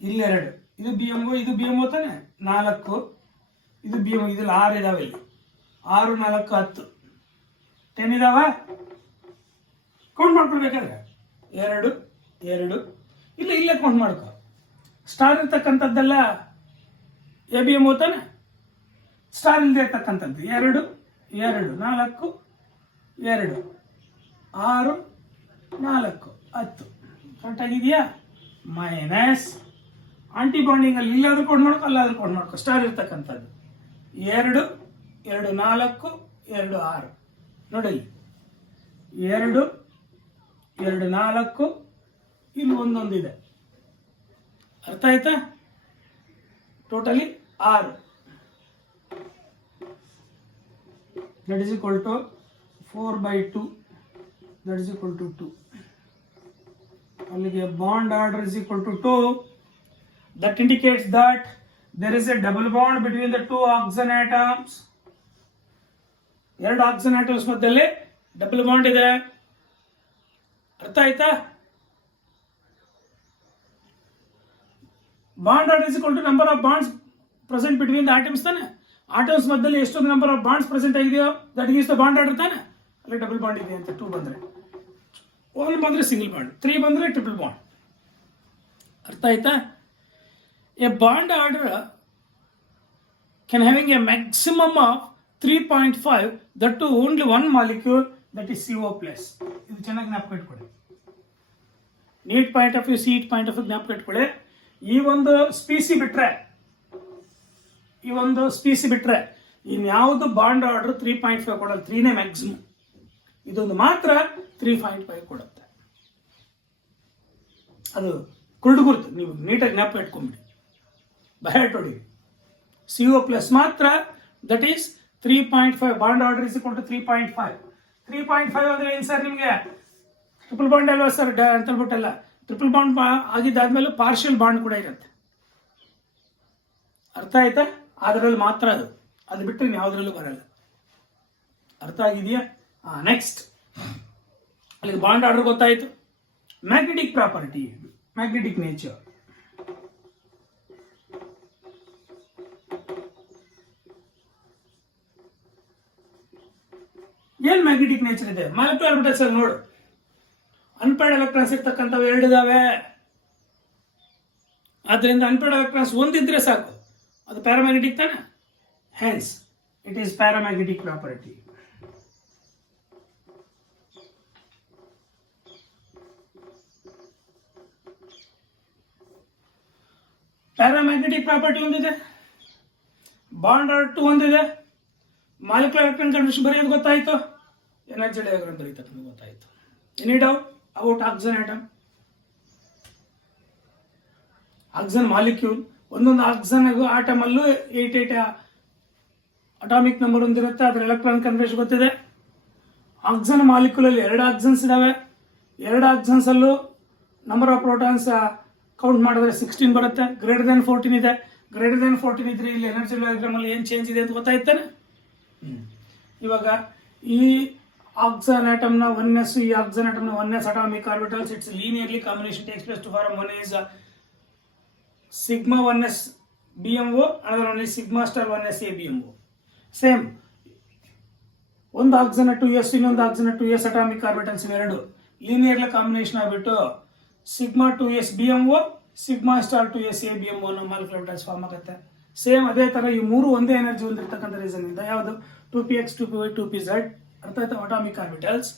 ಇಲ್ಲಿ 2, ಇದು BMO, ಇದು BMO ತಾನೆ, 4, ಇದು BMO, ಇದ್ರಲ್ಲಿ 6 ಇದಾವೆ. ಇಲ್ಲಿ 6, 4, 10 ಇದಾವ. ಕೌಂಟ್ ಮಾಡ್ಕೊಳ್ಬೇಕಾದ್ರೆ 2, 2, ಇಲ್ಲೇ ಕೌಂಟ್ ಮಾಡ್ಕೊ. ಸ್ಟಾರ್ ಇರ್ತಕ್ಕಂಥದ್ದೆಲ್ಲ ABMO ತಾನೆ, ಸ್ಟಾರ್ ಇಲ್ಲದೆ ಇರ್ತಕ್ಕಂಥದ್ದು 2, 2, 4, 2, 6, 4, 10. ಕರೆಕ್ಟಾಗಿದೆಯಾ? ಮೈನಸ್ ಆಂಟಿಬಾಂಡಿಂಗ್ ಅಲ್ಲಿ ಇಲ್ಲಾದ್ರೂ ಕೌಂಟ್ ಮಾಡ್ಕೊ, ಅಲ್ಲಾದ್ರೂ ಕೌಂಟ್ ಮಾಡ್ಕೊ. ಸ್ಟಾರ್ ಇರ್ತಕ್ಕಂಥದ್ದು 2, 2, 4, 2, 6 ನೋಡಿ, 2, 2, 4, ಇಲ್ಲಿ ಒಂದೊಂದಿದೆ. ಅರ್ಥ ಆಯ್ತಾ? Totally 6. That is equal to 4/2, that is equal to 2. ಅಲ್ಲಿಗೆ bond order is equal to 2. That indicates that there is a double bond between the 2 oxygen atoms. 2 oxygen atoms ಮಧ್ಯದಲ್ಲಿ ಡಬಲ್ ಬಾಂಡ್ ಇದೆ. ಅರ್ಥ ಆಯ್ತಾ? Bond order is equal to number of bonds present between the atoms ತಾನೆ. Atoms ಮಧ್ಯದಲ್ಲಿ ಎಷ್ಟೊಂದು number of bonds present ಆಗಿದೆಯೋ that is the bond order ತಾನೆ. ಅಲ್ಲಿ ಡಬಲ್ ಬಾಂಡ್ ಇದೆ ಅಂತ. 2 ಬಂದರೆ, 1 ಬಂದರೆ ಸಿಂಗಲ್ ಬಾಂಡ್, 3 ಬಂದರೆ ಟ್ರಿಪಲ್ ಬಾಂಡ್. ಅರ್ಥ ಆಯ್ತಾ? A bond order can having a maximum of 3.5, that to only 1 molecule, that is CO+. ಇದು ಚೆನ್ನಾಗಿ ಜ್ಞಾಪಕ ಇಟ್ಕೊಳ್ಳಿ. NEET point of view, CET point of view ಜ್ಞಾಪಕ ಇಟ್ಕೊಳ್ಳಿ. ಈ ಒಂದು ಸ್ಪೀಸಿ ಬಿಟ್ರೆ ಇನ್ಯಾವುದು ಬಾಂಡ್ ಆರ್ಡರ್ 3.5 ಕೊಡಲ್ಲ. 3ನೇ ಮ್ಯಾಕ್ಸಿಮಮ್. ಇದೊಂದು ಮಾತ್ರ 3.5 ಕೊಡುತ್ತೆ. ಅದು ಕುರುಡು, ನೀವು ನೀಟಾಗಿ ಜ್ಞಾಪಕ ಇಟ್ಕೊಂಡ್ಬಿಡಿ, ಬಹಳ ಹೊಡಿ. CO+ ಮಾತ್ರ, ದಟ್ ಈಸ್ 3.5. Bond order is equal to 3.5. 3.5 ಅಂದ್ರೆ ಏನು ಸರ್? ನಿಮಗೆ ಟ್ರಿಪಲ್ ಬಾಂಡ್ ಅಲ್ವಾ ಸರ್ ಅಂತ ಹೇಳ್ಬಿಟ್ಟಲ್ಲ. ಟ್ರಿಪಲ್ ಬಾಂಡ್ ಆಗಿದ್ದಾದ್ಮೇಲೆ ಪಾರ್ಷಿಯಲ್ ಬಾಂಡ್ ಕೂಡ ಇರುತ್ತೆ. ಅರ್ಥ ಆಯ್ತಾ? ಅದರಲ್ಲಿ ಮಾತ್ರ ಅದು ಬಿಟ್ಟರೆ ಯಾವುದ್ರಲ್ಲೂ ಬರಲ್ಲ. ಅರ್ಥ ಆಗಿದೆಯಾ? ನೆಕ್ಸ್ಟ್ ಅಲ್ಲಿಗೆ ಬಾಂಡ್ ಆರ್ಡರ್ ಗೊತ್ತಾಯಿತು. Magnetic property, magnetic nature. ಏನ್ ಮ್ಯಾಗ್ನೆಟಿಕ್ ನೇಚರ್ ಇದೆ? ಮಾಲಿಕ್ಯುಲರ್ ಆರ್ಬಿಟಲ್ಸ್ ಅಲ್ಲಿ ನೋಡು, ಅನ್ಪೇರ್ಡ್ ಎಲೆಕ್ಟ್ರಾನ್ಸ್ ಇರ್ತಕ್ಕಂಥವು 2 ಇದಾವೆ. ಆದ್ದರಿಂದ ಅನ್ಪೇರ್ಡ್ ಎಲೆಕ್ಟ್ರಾನ್ಸ್ ಒಂದಿದ್ರೆ ಸಾಕು, ಅದು ಪ್ಯಾರಾಮ್ಯಾಗ್ನೆಟಿಕ್ ತಾನೆ. Hence it is paramagnetic property. Paramagnetic property ಒಂದಿದೆ, ಬಾಂಡ್ ಆರ್ಡರ್ 2 ಒಂದಿದೆ, ಮಾಲಿಕ್ಯುಲರ್ ಎಲೆಕ್ಟ್ರಾನ್ ಕಾನ್ಫಿಗರೇಷನ್ ಬರೆಯೋದು ಗೊತ್ತಾಯ್ತು, ಎನರ್ಜಿ ಡಯಾಗ್ರಾಮ್ ಬರೀತಕ್ಕಂಥ ಗೊತ್ತಾಯ್ತು. Any doubt about oxygen atom? Oxygen molecule, ಒಂದೊಂದು ಆಕ್ಸಿಜನ್ ಆಟಮ್ ಅಲ್ಲೂ 8 ಅಟಾಮಿಕ್ ನಂಬರ್ ಹೊಂದಿರುತ್ತೆ. ಅದರ ಎಲೆಕ್ಟ್ರಾನ್ ಕಾನ್ಫಿಗರೇಷನ್ ಗೊತ್ತಿದೆ. ಆಕ್ಸಿಜನ್ ಮಾಲಿಕ್ಯೂಲ್ ಅಲ್ಲಿ 2 ಆಕ್ಸಿಜನ್ಸ್ ಇದಾವೆ. 2 ಆಕ್ಸಿಜನ್ಸ್ ಅಲ್ಲೂ ನಂಬರ್ ಆಫ್ ಪ್ರೋಟಾನ್ಸ್ ಕೌಂಟ್ ಮಾಡಿದ್ರೆ 16 ಬರುತ್ತೆ. ಗ್ರೇಟರ್ ದೆನ್ 14 ಇದೆ. ಗ್ರೇಟರ್ ದೆನ್ 14 ಇದ್ರೆ ಇಲ್ಲಿ ಎನರ್ಜಿ ಡಯಾಗ್ರಾಮ್ ಅಲ್ಲಿ ಏನ್ ಚೇಂಜ್ ಇದೆ ಅಂತ ಗೊತ್ತಾಯ್ತಾನೆ. ಇವಾಗ ಈ ಆಕ್ಸಿಜನ್ ಆಟಮ್ ನ ಒನ್ನೆಸ್, ಈ ಆಕ್ಸಿಜನ್ ಆಟಮ್ ನ one s atomic orbitals, it's linearly combination takes place to form one is sigma 1s BMO, another one is sigma star 1s ABMO. Same, ಒಂದು ಆಕ್ಸಿಜನ್ 2s, ಇನ್ನೊಂದು ಆಕ್ಸಿಜನ್ 2s ಅಟಾಮಿಕ್ ಆರ್ಬಿಟಲ್ಸ್ ಇವೆರಡು linearly combination ಆಗಿಬಿಟ್ಟು sigma 2s BMO, sigma star 2s ABMO ಅನ್ನೋ molecular orbitals form ಆಗುತ್ತೆ. Same ಅದೇ ತರ ಈ ಮೂರು ಒಂದೇ ಎನರ್ಜಿ ಹೊಂದಿರತಕ್ಕಂಥ ರೀಸನ್ ಇಂದ ಯಾವುದು 2px 2py 2pz ಅರ್ಥ ಆಯ್ತಾ atomic orbitals.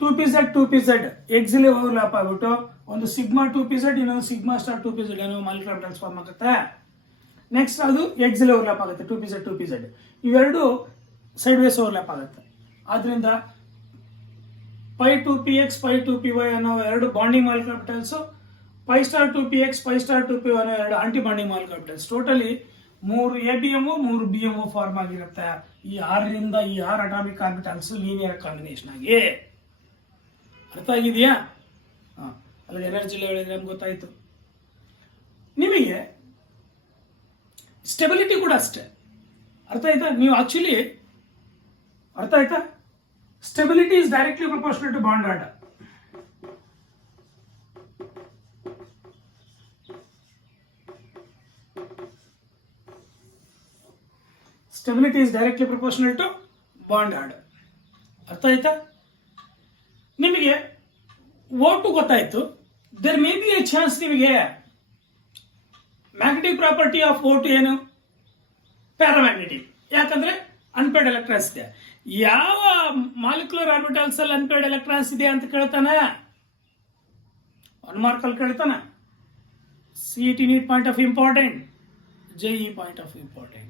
2pz 2pz ಎಕ್ಸಿಲಿ overlap ಆಗ್ಬಿಟ್ಟು ಒಂದು ಸಿಗ್ಮಾ 2pz ಇನ್ನೊಂದು ಸಿಗ್ಮಾ ಸ್ಟಾರ್ 2pz ಏನೋ ಮಾಲಿಕ್ಯುಲರ್ ಆರ್ಬಿಟಲ್ಸ್ ಫಾರ್ಮ್ ಆಗುತ್ತೆ. ನೆಕ್ಸ್ಟ್ ಅದು ಎಕ್ಸಿಲಿ ಓವರ್ಲ್ಯಾಪ್ ಆಗುತ್ತೆ 2pz 2pz, ಇವೆರಡು ಸೈಡ್ ವೇಸ್ ಓವರ್ಲ್ಯಾಪ್ ಆಗುತ್ತೆ. ಆದ್ರಿಂದ ಪೈ 2px ಪೈ 2py ಅನ್ನೋ ಎರಡು bonding molecular orbitals, pi star 2px pi star 2py ಅನ್ನೋ ಎರಡು anti bonding molecular orbitals. Totally 3 ABMO 3 BMO form ಆಗಿರುತ್ತೆ. ಈ 6ರಿಂದ ಈ 6 ಅಟಾಮಿಕ್ ಆರ್ಬಿಟಲ್ಸ್ ಲೀನಿಯರ್ ಕಾಂಬಿನೇಷನ್ ಆಗಿ. ಅರ್ಥ ಆಗಿದೆಯಾ? ಅಲ್ಲಿ ಎನರ್ಜಿ ಲೆವೆಲ್ ನಮ್ಗೆ ಗೊತ್ತಾಯ್ತು. ನಿಮಗೆ ಸ್ಟೆಬಿಲಿಟಿ ಕೂಡ ಅಷ್ಟೇ. ಅರ್ಥ ಆಯ್ತಾ? ನೀವು ಆಕ್ಚುಲಿ ಅರ್ಥ ಆಯ್ತಾ? Stability is directly proportional to bond order. Stability is directly proportional to bond order. ಅರ್ಥ ಆಯ್ತಾ? ನಿಮಗೆ O2 ಗೊತ್ತಾಯ್ತು. There may be a chance ನಿಮಗೆ ಮ್ಯಾಗ್ನೆಟಿಕ್ ಪ್ರಾಪರ್ಟಿ ಆಫ್ O2 ಏನು? ಪ್ಯಾರಾಮ್ಯಾಗ್ನೆಟಿಕ್. ಯಾಕಂದ್ರೆ ಅನ್ಪೇರ್ಡ್ ಎಲೆಕ್ಟ್ರಾನ್ಸ್ ಇದೆ. ಯಾವ ಮಾಲಿಕ್ಯುಲರ್ ಆರ್ಬಿಟಲ್ಸ್ ಅಲ್ಲಿ ಅನ್ಪೇರ್ಡ್ ಎಲೆಕ್ಟ್ರಾನ್ಸ್ ಇದೆ ಅಂತ ಕೇಳ್ತಾನೆ, 1 ಮಾರ್ಕ್ ಅಲ್ಲಿ ಕೇಳ್ತಾನೆ. CET NEET point of important, JE point of important.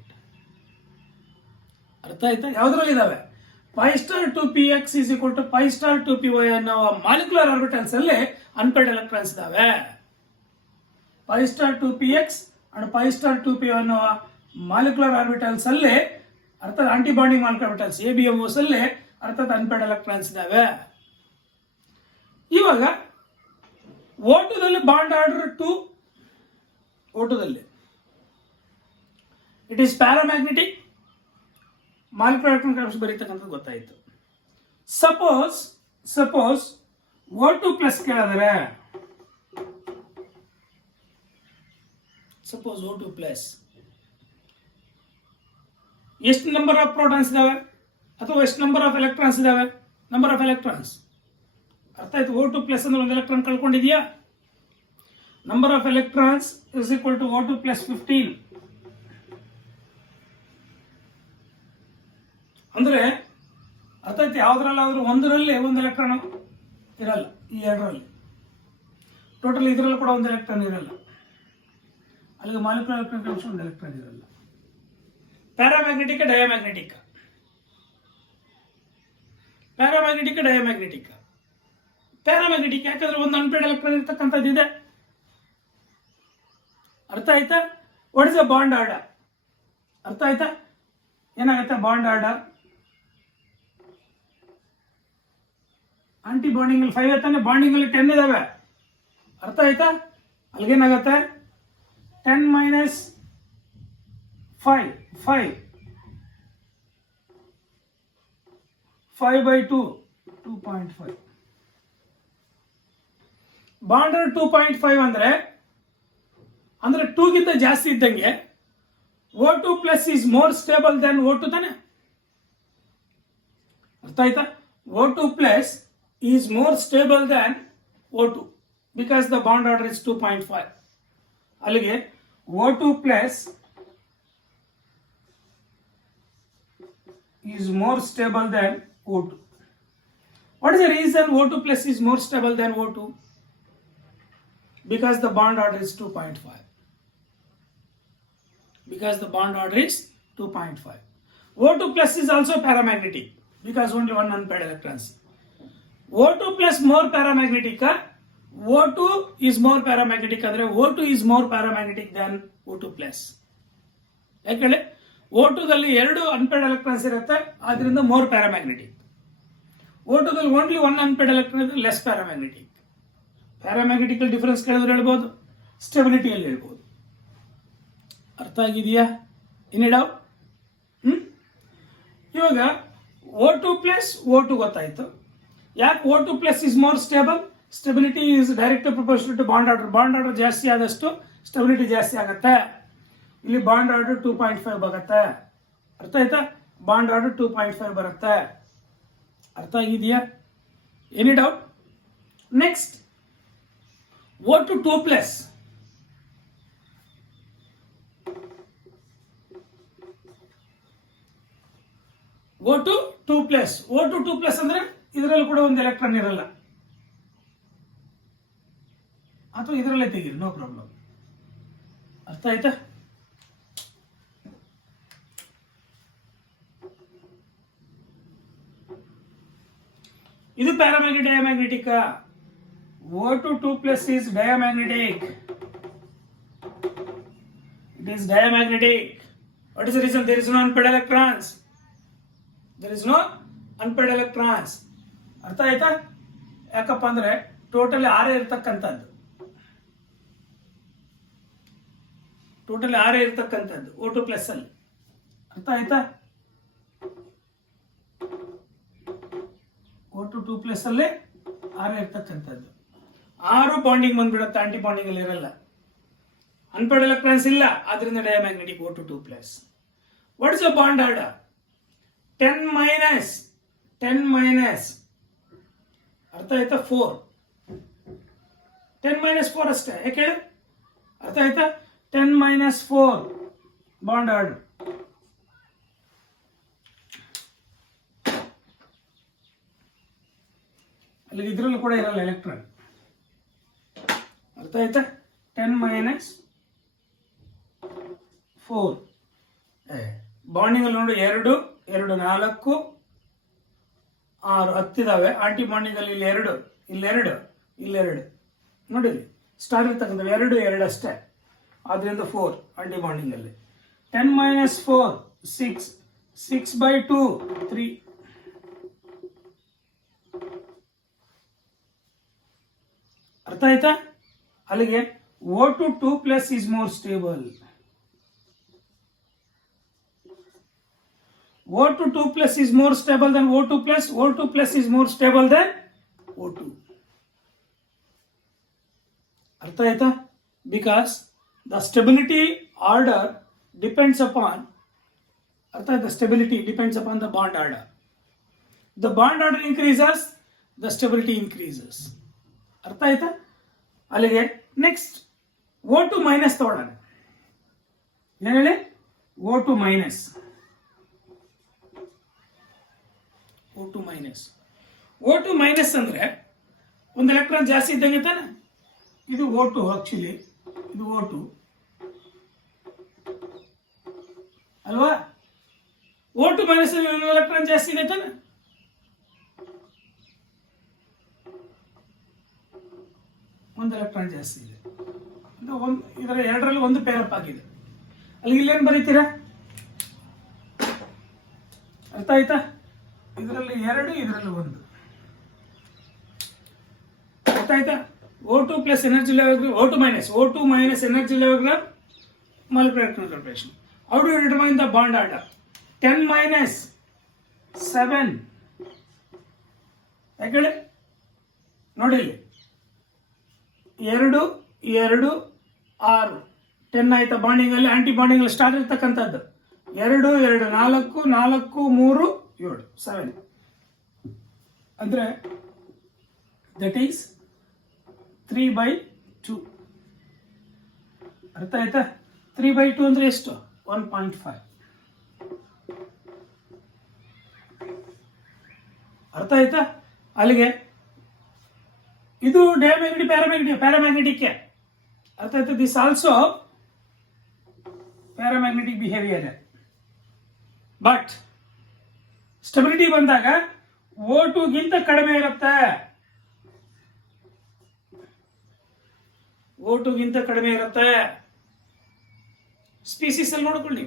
ಅರ್ಥ ಆಯ್ತಾ? ಯಾವ್ದ್ರಲ್ಲಿ ಇದಾವೆ? Pi star 2px is equal to pi star 2py ಅನ್ನೋ ಮಾಲಿಕ್ಯುಲರ್ ಆರ್ಬಿಟಲ್ಸ್ ಅಲ್ಲಿ ಅನ್ಪೇರ್ಡ್ ಎಲೆಕ್ಟ್ರಾನ್ಸ್ ಇದಾವೆ. Pi star 2px and pi star 2py ಅನ್ನೋ ಮಾಲಿಕ್ಯುಲರ್ ಆರ್ಬಿಟಲ್ಸ್ ಅಲ್ಲಿ ಅರ್ಥಾತ್ anti bonding molecular orbitals ABMOs ಅಲ್ಲಿ ಅರ್ಥಾತ್ ಅನ್ಪೇರ್ಡ್ ಎಲೆಕ್ಟ್ರಾನ್ಸ್ ಇದಾವೆ. ಇವಾಗ O2 ದಲ್ಲಿ ಬಾಂಡ್ ಆರ್ಡರ್ 2, O2 ದಲ್ಲಿ it is paramagnetic. Molecular electron configuration ಬರೀತಕ್ಕಂಥದ್ದು ಗೊತ್ತಾಯಿತು. ಸಪೋಸ್ O2 ಪ್ಲಸ್ ಕೇಳಿದರೆ, ಸಪೋಸ್ O2 ಪ್ಲಸ್ ಎಷ್ಟು ನಂಬರ್ ಆಫ್ ಪ್ರೋಟಾನ್ಸ್ ಇದಾವೆ ಅಥವಾ ಎಷ್ಟು ನಂಬರ್ ಆಫ್ ಎಲೆಕ್ಟ್ರಾನ್ಸ್ ಇದಾವೆ? Number of electrons. ಅರ್ಥ ಆಯ್ತು? O2 ಪ್ಲಸ್ ಅಂದ್ರೆ ಒಂದು ಎಲೆಕ್ಟ್ರಾನ್ ಕಳ್ಕೊಂಡಿದ್ಯಾ? Number of electrons is equal to O2 plus 15. ಅಂದ್ರೆ ಅರ್ಥ ಆಯ್ತು? ಯಾವ್ದ್ರಲ್ಲಾದ್ರೂ ಒಂದರಲ್ಲಿ ಒಂದು ಎಲೆಕ್ಟ್ರಾನ್ ಇರಲ್ಲ, ಈ ಎರಡರಲ್ಲಿ. ಟೋಟಲ್ ಇದರಲ್ಲಿ ಕೂಡ ಒಂದು ಎಲೆಕ್ಟ್ರಾನ್ ಇರಲ್ಲ. ಅಲ್ಲಿಗೆ ಮಾಲಿಕ್ಯುಲರ್ ಎಲೆಕ್ಟ್ರಾನ್ ಕಾನ್ಫಿಗರೇಷನ್ ಒಂದು ಎಲೆಕ್ಟ್ರಾನ್ ಇರಲ್ಲ. Paramagnetic diamagnetic, paramagnetic diamagnetic. Paramagnetic ಯಾಕಂದ್ರೆ ಒಂದು ಅನ್ಪೇರ್ಡ್ ಎಲೆಕ್ಟ್ರಾನ್ ಇರ್ತಕ್ಕಂಥದ್ದು ಇದೆ. ಅರ್ಥ ಆಯ್ತಾ? What is a bond order? ಅರ್ಥ ಆಯ್ತಾ? ಏನಾಗುತ್ತೆ ಬಾಂಡ್ ಆರ್ಡರ್? ಆಂಟಿ ಬಾಂಡಿಂಗ್ ಅಲ್ಲಿ 5 ತಾನೆ, ಬಾಂಡಿಂಗ್ ಅಲ್ಲಿ 10 ಇದಾವೆ. ಅರ್ಥ ಆಯ್ತಾ? ಅಲ್ಲಿಗೇನಾಗುತ್ತೆ 10 ಮೈನಸ್ 5 by 2 2.5. ಬಾಂಡರ್ 2.5 ಅಂದ್ರೆ 2 ಗಿಂತ ಜಾಸ್ತಿ ಇದ್ದಂಗೆ O2 plus is more stable then O2 ತಾನೆ. ಅರ್ಥ ಆಯ್ತಾ? O2 plus is more stable then O2 because the bond order is 2.5. ಅಲ್ಲಿಗೆ O2 plus is more stable than O2. What is the reason O2 plus is more stable than O2? Because the bond order is 2.5. Because the bond order is 2.5. O2 plus is also paramagnetic because only one unpaired electrons. O2 plus more paramagnetic. O2 is more paramagnetic ಅಂದ್ರೆ O2 is more paramagnetic than O2 plus. ಯಾಕಂದ್ರೆ O2 ದಲ್ಲಿ ಎರಡು unpaired electrons ಇರುತ್ತೆ, ಆದ್ರಿಂದ more paramagnetic. O2 ದಲ್ಲಿ only one unpaired electron ಇದ್ರೆ less paramagnetic. Paramagnetical difference ಕೇಳಿದ್ರೆ ಹೇಳ್ಬೋದು, ಸ್ಟೆಬಿಲಿಟಿಯಲ್ಲಿ ಹೇಳ್ಬೋದು. ಅರ್ಥ ಆಗಿದೆಯಾ? Any doubt? ಇವಾಗ O2 ಪ್ಲಸ್ O2 ಗೊತ್ತಾಯ್ತು. ಯಾಕೆ O2 plus is more stable? Stability is direct proportional to bond order. Bond order ಜಾಸ್ತಿ ಆದಷ್ಟು ಸ್ಟೆಬಿಲಿಟಿ ಜಾಸ್ತಿ ಆಗುತ್ತೆ. ಇಲ್ಲಿ ಬಾಂಡ್ ಆರ್ಡರ್ 2.5 ಬರುತ್ತೆ. ಅರ್ಥ ಆಯ್ತಾ? ಬಾಂಡ್ ಆರ್ಡರ್ 2.5 ಬರುತ್ತೆ. ಅರ್ಥ ಆಗಿದೆಯಾ? Any doubt? Next O2 2 plus. O2 2 plus. O2 2 plus ಅಂದ್ರೆ ಇದರಲ್ಲಿ ಕೂಡ ಒಂದು ಎಲೆಕ್ಟ್ರಾನ್ ಇರಲ್ಲ, ಅಥವಾ ಇದರಲ್ಲೇ ತೆಗೀರಿ, ನೋ ಪ್ರಾಬ್ಲಮ್. ಅರ್ಥ ಆಯ್ತಾ? ಇದು paramagnetic diamagnetic. O2 2 plus is diamagnetic. It is diamagnetic. What is the reason? There is no unpaired electrons. There is no unpaired electrons. ಅರ್ಥ ಆಯ್ತಾ? ಯಾಕಪ್ಪ ಅಂದ್ರೆ ಟೋಟಲಿ 6 ಇರ್ತಕ್ಕಂಥದ್ದು. ಟೋಟಲಿ 6 ಇರ್ತಕ್ಕಂಥದ್ದು O2 ಪ್ಲಸ್ ಅಲ್ಲಿ. ಅರ್ಥ ಆಯ್ತಾ? O2 2 ಪ್ಲಸ್ ಅಲ್ಲಿ 6 ಇರ್ತಕ್ಕಂಥದ್ದು. 6 ಬಾಂಡಿಂಗ್ ಬಂದ್ಬಿಡುತ್ತೆ, ಆಂಟಿ ಬಾಂಡಿಂಗ್ ಅಲ್ಲಿ ಇರಲ್ಲ. ಅನ್ಪೇರ್ಡ್ ಎಲೆಕ್ಟ್ರಾನ್ಸ್ ಇಲ್ಲ, ಆದ್ರಿಂದ diamagnetic O2 2 plus. What is the bond order? 10 minus 10 minus. ಅರ್ಥ ಆಯ್ತಾ? 4. 10 ಮೈನಸ್ 4 ಅಷ್ಟೇ. ಯಾಕೆ ಹೇಳಿ? ಅರ್ಥ ಆಯ್ತಾ? 10 ಮೈನಸ್ 4 ಬಾಂಡ್ ಆರ್ಡರ್. ಅಲ್ಲಿ ಇದ್ರಲ್ಲೂ ಕೂಡ ಇರಲ್ಲ ಎಲೆಕ್ಟ್ರಾನ್. ಅರ್ಥ ಆಯ್ತಾ? 10 ಮೈನಸ್ 4 ಬಾಂಡಿಂಗ್ ಅಲ್ಲಿ ನೋಡಿ, 2 2 4 6 ಹತ್ತಿದಾವೆ. ಆಂಟಿ ಬಾಂಡಿಂಗ್ ಅಲ್ಲಿ ಇಲ್ಲಿ 2 ಇಲ್ಲಿ 2 ಇಲ್ಲಿ 2 ನೋಡಿರಿ, ಸ್ಟಾರ್ ಇರ್ತಕ್ಕಂಥ 2 2 ಅಷ್ಟೇ, ಆದ್ರಿಂದ 4 ಆಂಟಿ ಬಾಂಡಿಂಗ್ ಅಲ್ಲಿ. 10 ಮೈನಸ್ 4 6 6/2 3. ಅರ್ಥ ಆಯ್ತಾ? ಅಲ್ಲಿಗೆ O2 2 plus is more stable. O2 2 plus is more stable than O2 plus. O2 plus is more stable than O2. ಅರ್ಥ ಆಯ್ತಾ? Because the stability order depends upon, the stability depends upon the bond order. The bond order increases, the stability increases. ಅರ್ಥ ಆಯ್ತಾ? ಅಲ್ಲಿಗೆ next O2 minus ತಗೊಳ್ಳೋಣ. ಏನು ಹೇಳಿ? O2 minus. O2 minus. O2 minus ಅಂದ್ರೆ ಒಂದು ಎಲೆಕ್ಟ್ರಾನ್ ಜಾಸ್ತಿ ಇದ್ದಂಗೆ ತಾನೆ. ಇದು O2 ಆಕ್ಚುಲಿ, ಇದು O2 ಅಲ್ವಾ? O2 ಮೈನಸ್ ಎಲೆಕ್ಟ್ರಾನ್ ಜಾಸ್ತಿ ಇದೆ ತಾನೆ. ಒಂದು ಎಲೆಕ್ಟ್ರಾನ್ ಜಾಸ್ತಿ ಇದೆ, ಇದರ 2ರಲ್ಲಿ ಒಂದು ಪೇರಪ್ ಆಗಿದೆ. ಅಲ್ಲಿ ಇಲ್ಲೇನು ಬರೀತೀರಾ? ಅರ್ಥ ಆಯ್ತಾ? ಇದರಲ್ಲಿ 2 ಇದರಲ್ಲಿ 1. ಅರ್ಥ ಆಯ್ತಾ? O2 plus energy level, O2 minus energy level molecular concentration. How do you determine the bond order? 10 minus 7. ಯಾಕೇಳಿ ನೋಡಿ, ಇಲ್ಲಿ 2 2 6 10 ಆಯ್ತಾ ಬಾಂಡಿಂಗ್ ಅಲ್ಲಿ. ಆಂಟಿ ಬಾಂಡಿಂಗ್ ಅಲ್ಲಿ ಸ್ಟಾರ್ ಇರ್ತಕ್ಕಂಥದ್ದು 2 2 4 4 3 7 7 ಅಂದ್ರೆ ದಟ್ ಈಸ್ 3/2. ಅರ್ಥ ಆಯ್ತಾ? 3/2 ಅಂದ್ರೆ ಎಷ್ಟು? 1.5. ಅರ್ಥ ಆಯ್ತಾ? ಅಲ್ಲಿಗೆ ಇದು ಡಯಾಮ್ಯಾಗ್ನೆಟಿಕ್ ಪ್ಯಾರಾಮ್ಯಾಗ್ನೆಟಿಕ್. ಅರ್ಥ ಆಯ್ತಾ? This also paramagnetic behaviour. But stability ಬಂದಾಗ O2 ಗಿಂತ ಕಡಿಮೆ ಇರುತ್ತೆ. O2 ಗಿಂತ ಕಡಿಮೆ ಇರುತ್ತೆ. ಸ್ಪೀಸೀಸ್ ಅಲ್ಲಿ ನೋಡ್ಕೊಳ್ಳಿ,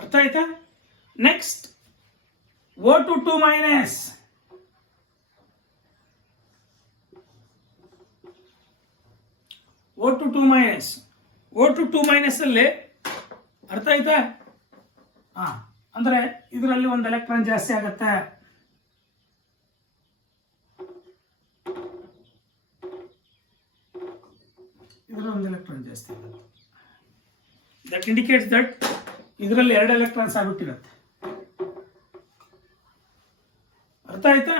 ಅರ್ಥ ಆಯ್ತಾ? Next O2 2 minus. O2 2 minus. O2 2 minus ಅಲ್ಲಿ ಅರ್ಥ ಆಯ್ತಾ? ಅಂದ್ರೆ ಇದರಲ್ಲಿ ಒಂದು ಎಲೆಕ್ಟ್ರಾನ್ ಜಾಸ್ತಿ ಆಗುತ್ತೆ. ಇದರಲ್ಲಿ ಒಂದು ಎಲೆಕ್ಟ್ರಾನ್ ಜಾಸ್ತಿ ಆಗುತ್ತೆ. ದಟ್ ಇಂಡಿಕೇಟ್ಸ್ ದಟ್ ಇದರಲ್ಲಿ 2 ಎಲೆಕ್ಟ್ರಾನ್ಸ್ ಆಗ್ಬಿಟ್ಟಿರುತ್ತೆ. ಅರ್ಥ ಆಯ್ತಾ?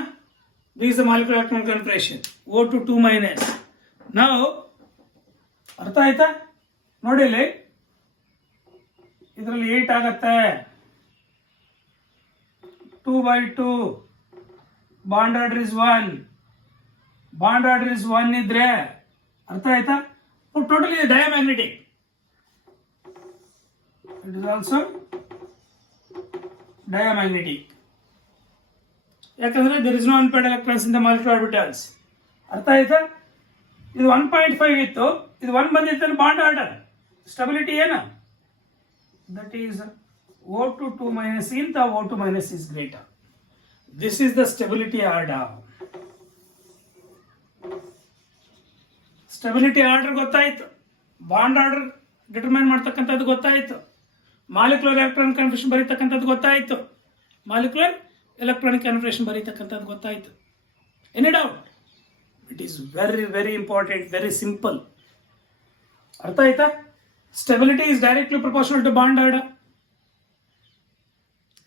This is molecular electron configuration O2 2 minus. ನಾವು ಅರ್ಥ ಆಯ್ತಾ? ನೋಡಿ ಇಲ್ಲಿ ಇದರಲ್ಲಿ 8 ಆಗತ್ತೆ. 2/2 bond order is 1. Bond order is 1 ಇದ್ರೆ ಅರ್ಥ ಆಯ್ತಾ? Totally diamagnetic. It is also diamagnetic. ಯಾಕಂದ್ರೆ there is no unpaired electrons in the molecular orbitals. ಅರ್ಥ ಆಯ್ತಾ? ಇದು 1.5 ಇತ್ತು, ಇದು 1 ಬಂದಿತ್ತು. ಬಾಂಡ್ ಆರ್ಡರ್ ಸ್ಟೆಬಿಲಿಟಿ ಏನು? ದಟ್ ಈಸ್ O2 2 minus ಇಂತ O2 minus is greater. This is the stability order. Stability order ಗೊತ್ತಾಯ್ತು, ಬಾಂಡ್ ಆರ್ಡರ್ ಡಿಟರ್ಮೈನ್ ಮಾಡ್ತಕ್ಕಂಥದ್ದು ಗೊತ್ತಾಯ್ತು, ಮಾಲಿಕ್ಯುಲರ್ ಎಲೆಕ್ಟ್ರಾನಿಕ್ ಕಾನ್ಫಿಗರೇಷನ್ ಬರೀತಕ್ಕಂಥದ್ದು ಗೊತ್ತಾಯ್ತು, ಮಾಲಿಕ್ಯುಲರ್ ಎಲೆಕ್ಟ್ರಾನಿಕ್ ಕಾನ್ಫಿಗರೇಷನ್ ಬರೀತಕ್ಕಂಥದ್ದು ಗೊತ್ತಾಯ್ತು. Any doubt? It is very very important, very simple. ಅರ್ಥ ಆಯ್ತಾ? Stability is directly proportional to bond order.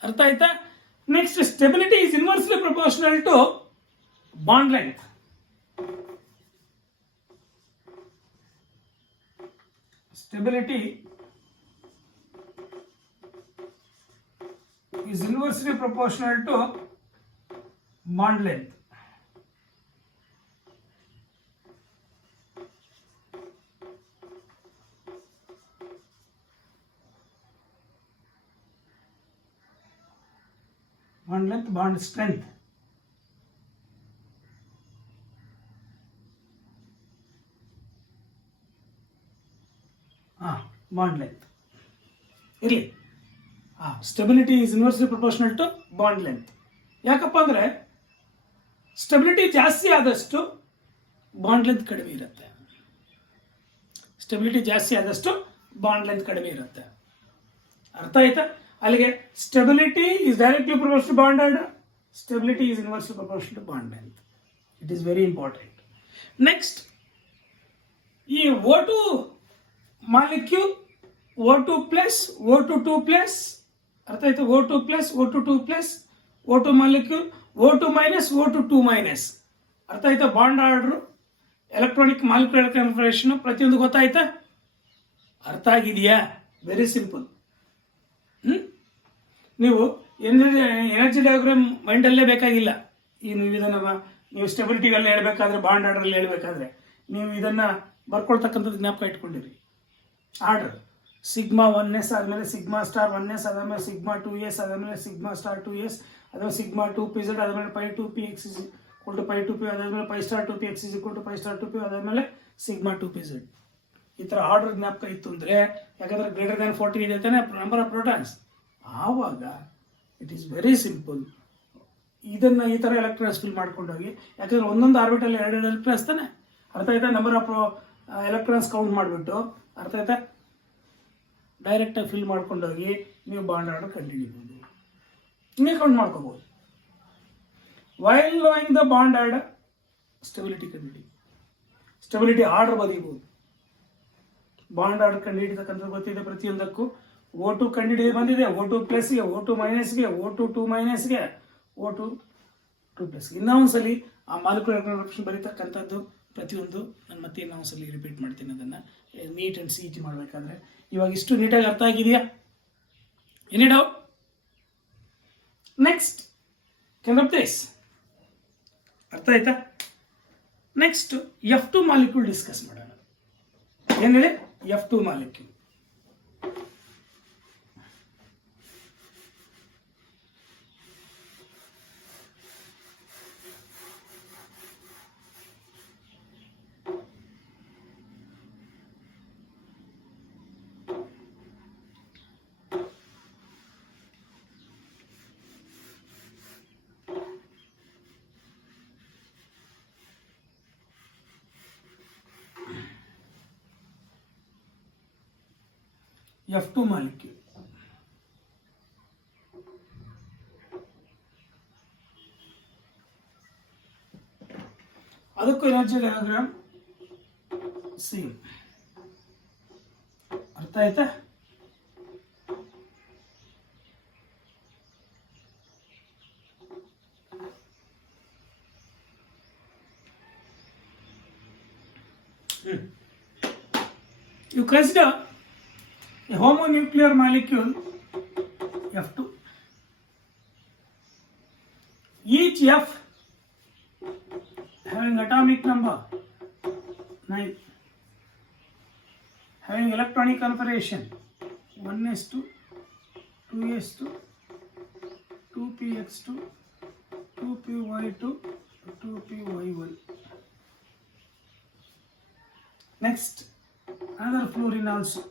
ಅರ್ಥ ಆಯ್ತಾ? Next stability is inversely proportional to bond length. Stability is inversely proportional to bond length. Bond length, bond strength. Bond length ಇರಲಿ. Stability is inversely proportional to bond length. ಯಾಕಪ್ಪ ಅಂದರೆ stability ಜಾಸ್ತಿ ಆದಷ್ಟು bond length ಕಡಿಮೆ ಇರುತ್ತೆ. Stability ಜಾಸ್ತಿ ಆದಷ್ಟು bond length ಕಡಿಮೆ ಇರುತ್ತೆ. ಅರ್ಥ ಆಯ್ತಾ? ಅಲ್ಲಿಗೆ stability is directly proportional to bond order, stability is inversely proportional to bond length. It is very important. Next, ಈ O2 molecule O2 plus O2 2 plus, ಅರ್ಥ ಆಯ್ತು? O2 plus O2 2 plus O2 molecule O2 minus O2 2 minus. ಅರ್ಥ ಆಯ್ತಾ? Bond order, electronic molecular configuration ಪ್ರತಿಯೊಂದು ಗೊತ್ತಾಯ್ತಾ? ಅರ್ಥ ಆಗಿದೆಯಾ? Very simple. ನೀವು ಎನರ್ಜಿ ಡಯಾಗ್ರಾಮ್ ಮೈಂಡಲ್ಲೇ ಬೇಕಾಗಿಲ್ಲ. ನೀವು ಇದನ್ನು ನೀವು ಸ್ಟೆಬಿಲಿಟಿಗೆಲ್ಲ ಹೇಳ್ಬೇಕಾದ್ರೆ, ಬಾಂಡ್ ಆರ್ಡರಲ್ಲಿ ಹೇಳ್ಬೇಕಾದ್ರೆ ನೀವು ಇದನ್ನು ಬರ್ಕೊಳ್ತಕ್ಕಂಥದ್ದು ಜ್ಞಾಪಕ ಇಟ್ಕೊಂಡಿರಿ. ಆರ್ಡರ್ ಸಿಗ್ಮಾ 1s ಆದಮೇಲೆ ಸಿಗ್ಮಾ ಸ್ಟಾರ್ 1s ಆದಮೇಲೆ ಸಿಗ್ಮಾ 2s ಆದಮೇಲೆ ಸಿಗ್ಮಾ ಸ್ಟಾರ್ 2s ಆದಮೇಲೆ ಸಿಗ್ಮಾ 2pz ಆದಮೇಲೆ pi 2px equal to pi 2p ಆದಮೇಲೆ pi star 2px equal to pi star 2p ಆದಮೇಲೆ ಸಿಗ್ಮಾ 2pz. ಈ ಥರ ಆರ್ಡರ್ ಜ್ಞಾಪಕ ಇತ್ತು ಅಂದರೆ, ಯಾಕಂದರೆ ಗ್ರೇಟರ್ ದ್ಯಾನ್ 40 ಇದೆ ತಾನೆ ನಂಬರ್ ಆಫ್ ಪ್ರೋಟಾನ್ಸ್, ಆವಾಗ ಇಟ್ ಈಸ್ ವೆರಿ ಸಿಂಪಲ್. ಇದನ್ನು ಈ ಥರ ಎಲೆಕ್ಟ್ರಾನ್ಸ್ ಫಿಲ್ ಮಾಡ್ಕೊಂಡೋಗಿ, ಯಾಕಂದರೆ ಒಂದೊಂದು ಆರ್ಬಿಟಲ್ಲಿ 2 ಎಲೆಕ್ಟ್ರಾನ್ಸ್ ತಾನೆ. ಅರ್ಥ ಆಯ್ತಾ? ನಂಬರ್ ಆಫ್ ಎಲೆಕ್ಟ್ರಾನ್ಸ್ ಕೌಂಟ್ ಮಾಡಿಬಿಟ್ಟು, ಅರ್ಥ ಆಯ್ತಾ, ಡೈರೆಕ್ಟಾಗಿ ಫಿಲ್ ಮಾಡ್ಕೊಂಡೋಗಿ ನೀವು ಬಾಂಡ್ ಆರ್ಡರ್ ಕಂಡುಹಿಡಿಬೋದು. ನೀವು ಕೌಂಟ್ ಮಾಡ್ಕೋಬೋದು. While knowing the bond order stability ಕಂಡುಹಿಡಿ, ಸ್ಟೆಬಿಲಿಟಿ ಆರ್ಡರ್ ಬರೀಬೋದು. ಬಾಂಡ್ ಆರ್ಡರ್ ಕಂಡುಹಿಡಿತಕ್ಕಂಥದ್ದು ಗೊತ್ತಿದೆ ಪ್ರತಿಯೊಂದಕ್ಕೂ. O2 ಕಂಡುಹಿಡಿದು ಬಂದಿದೆ, O2 ಪ್ಲಸ್ಗೆ, O2 ಮೈನಸ್ಗೆ, O2 2 ಮೈನಸ್ಗೆ, O2 2 ಪ್ಲಸ್ಗೆ. ಇನ್ನೊಂದ್ಸಲಿ ಆ ಮಾಲಿಕ್ಯುಲರ್ ಕಾನ್ಫಿಗರೇಷನ್ ಬರೀತಕ್ಕಂಥದ್ದು ಪ್ರತಿಯೊಂದು ನಾನು ಮತ್ತೆ ಇನ್ನೊಂದ್ಸಲಿ ರಿಪೀಟ್ ಮಾಡ್ತೀನಿ. ಅದನ್ನು ನೀಟ್ ಆ್ಯಂಡ್ CET ಮಾಡಬೇಕಾದ್ರೆ ಇವಾಗ ಇಷ್ಟು ನೀಟಾಗಿ ಅರ್ಥ ಆಗಿದೆಯಾ? Any doubt? Next Ken place ಅರ್ಥ ಆಯ್ತಾ? ನೆಕ್ಸ್ಟ್ F2 ಮಾಲಿಕ್ಯೂಲ್ ಡಿಸ್ಕಸ್ ಮಾಡೋಣ. ಏನು ಹೇಳಿ? F2 molecule. F2 molecule. ಅದಕ್ಕೂ ಎನರ್ಜಿ ಡಯಾಗ್ರಾಮ್ ಸೇಮ್. ಅರ್ಥ ಆಯ್ತಾ? You consider a homonuclear molecule F2. Each F having atomic number 9, having electronic configuration 1s2, 2s2, 2px2, 2py2, 2py1. Next, another fluorine also.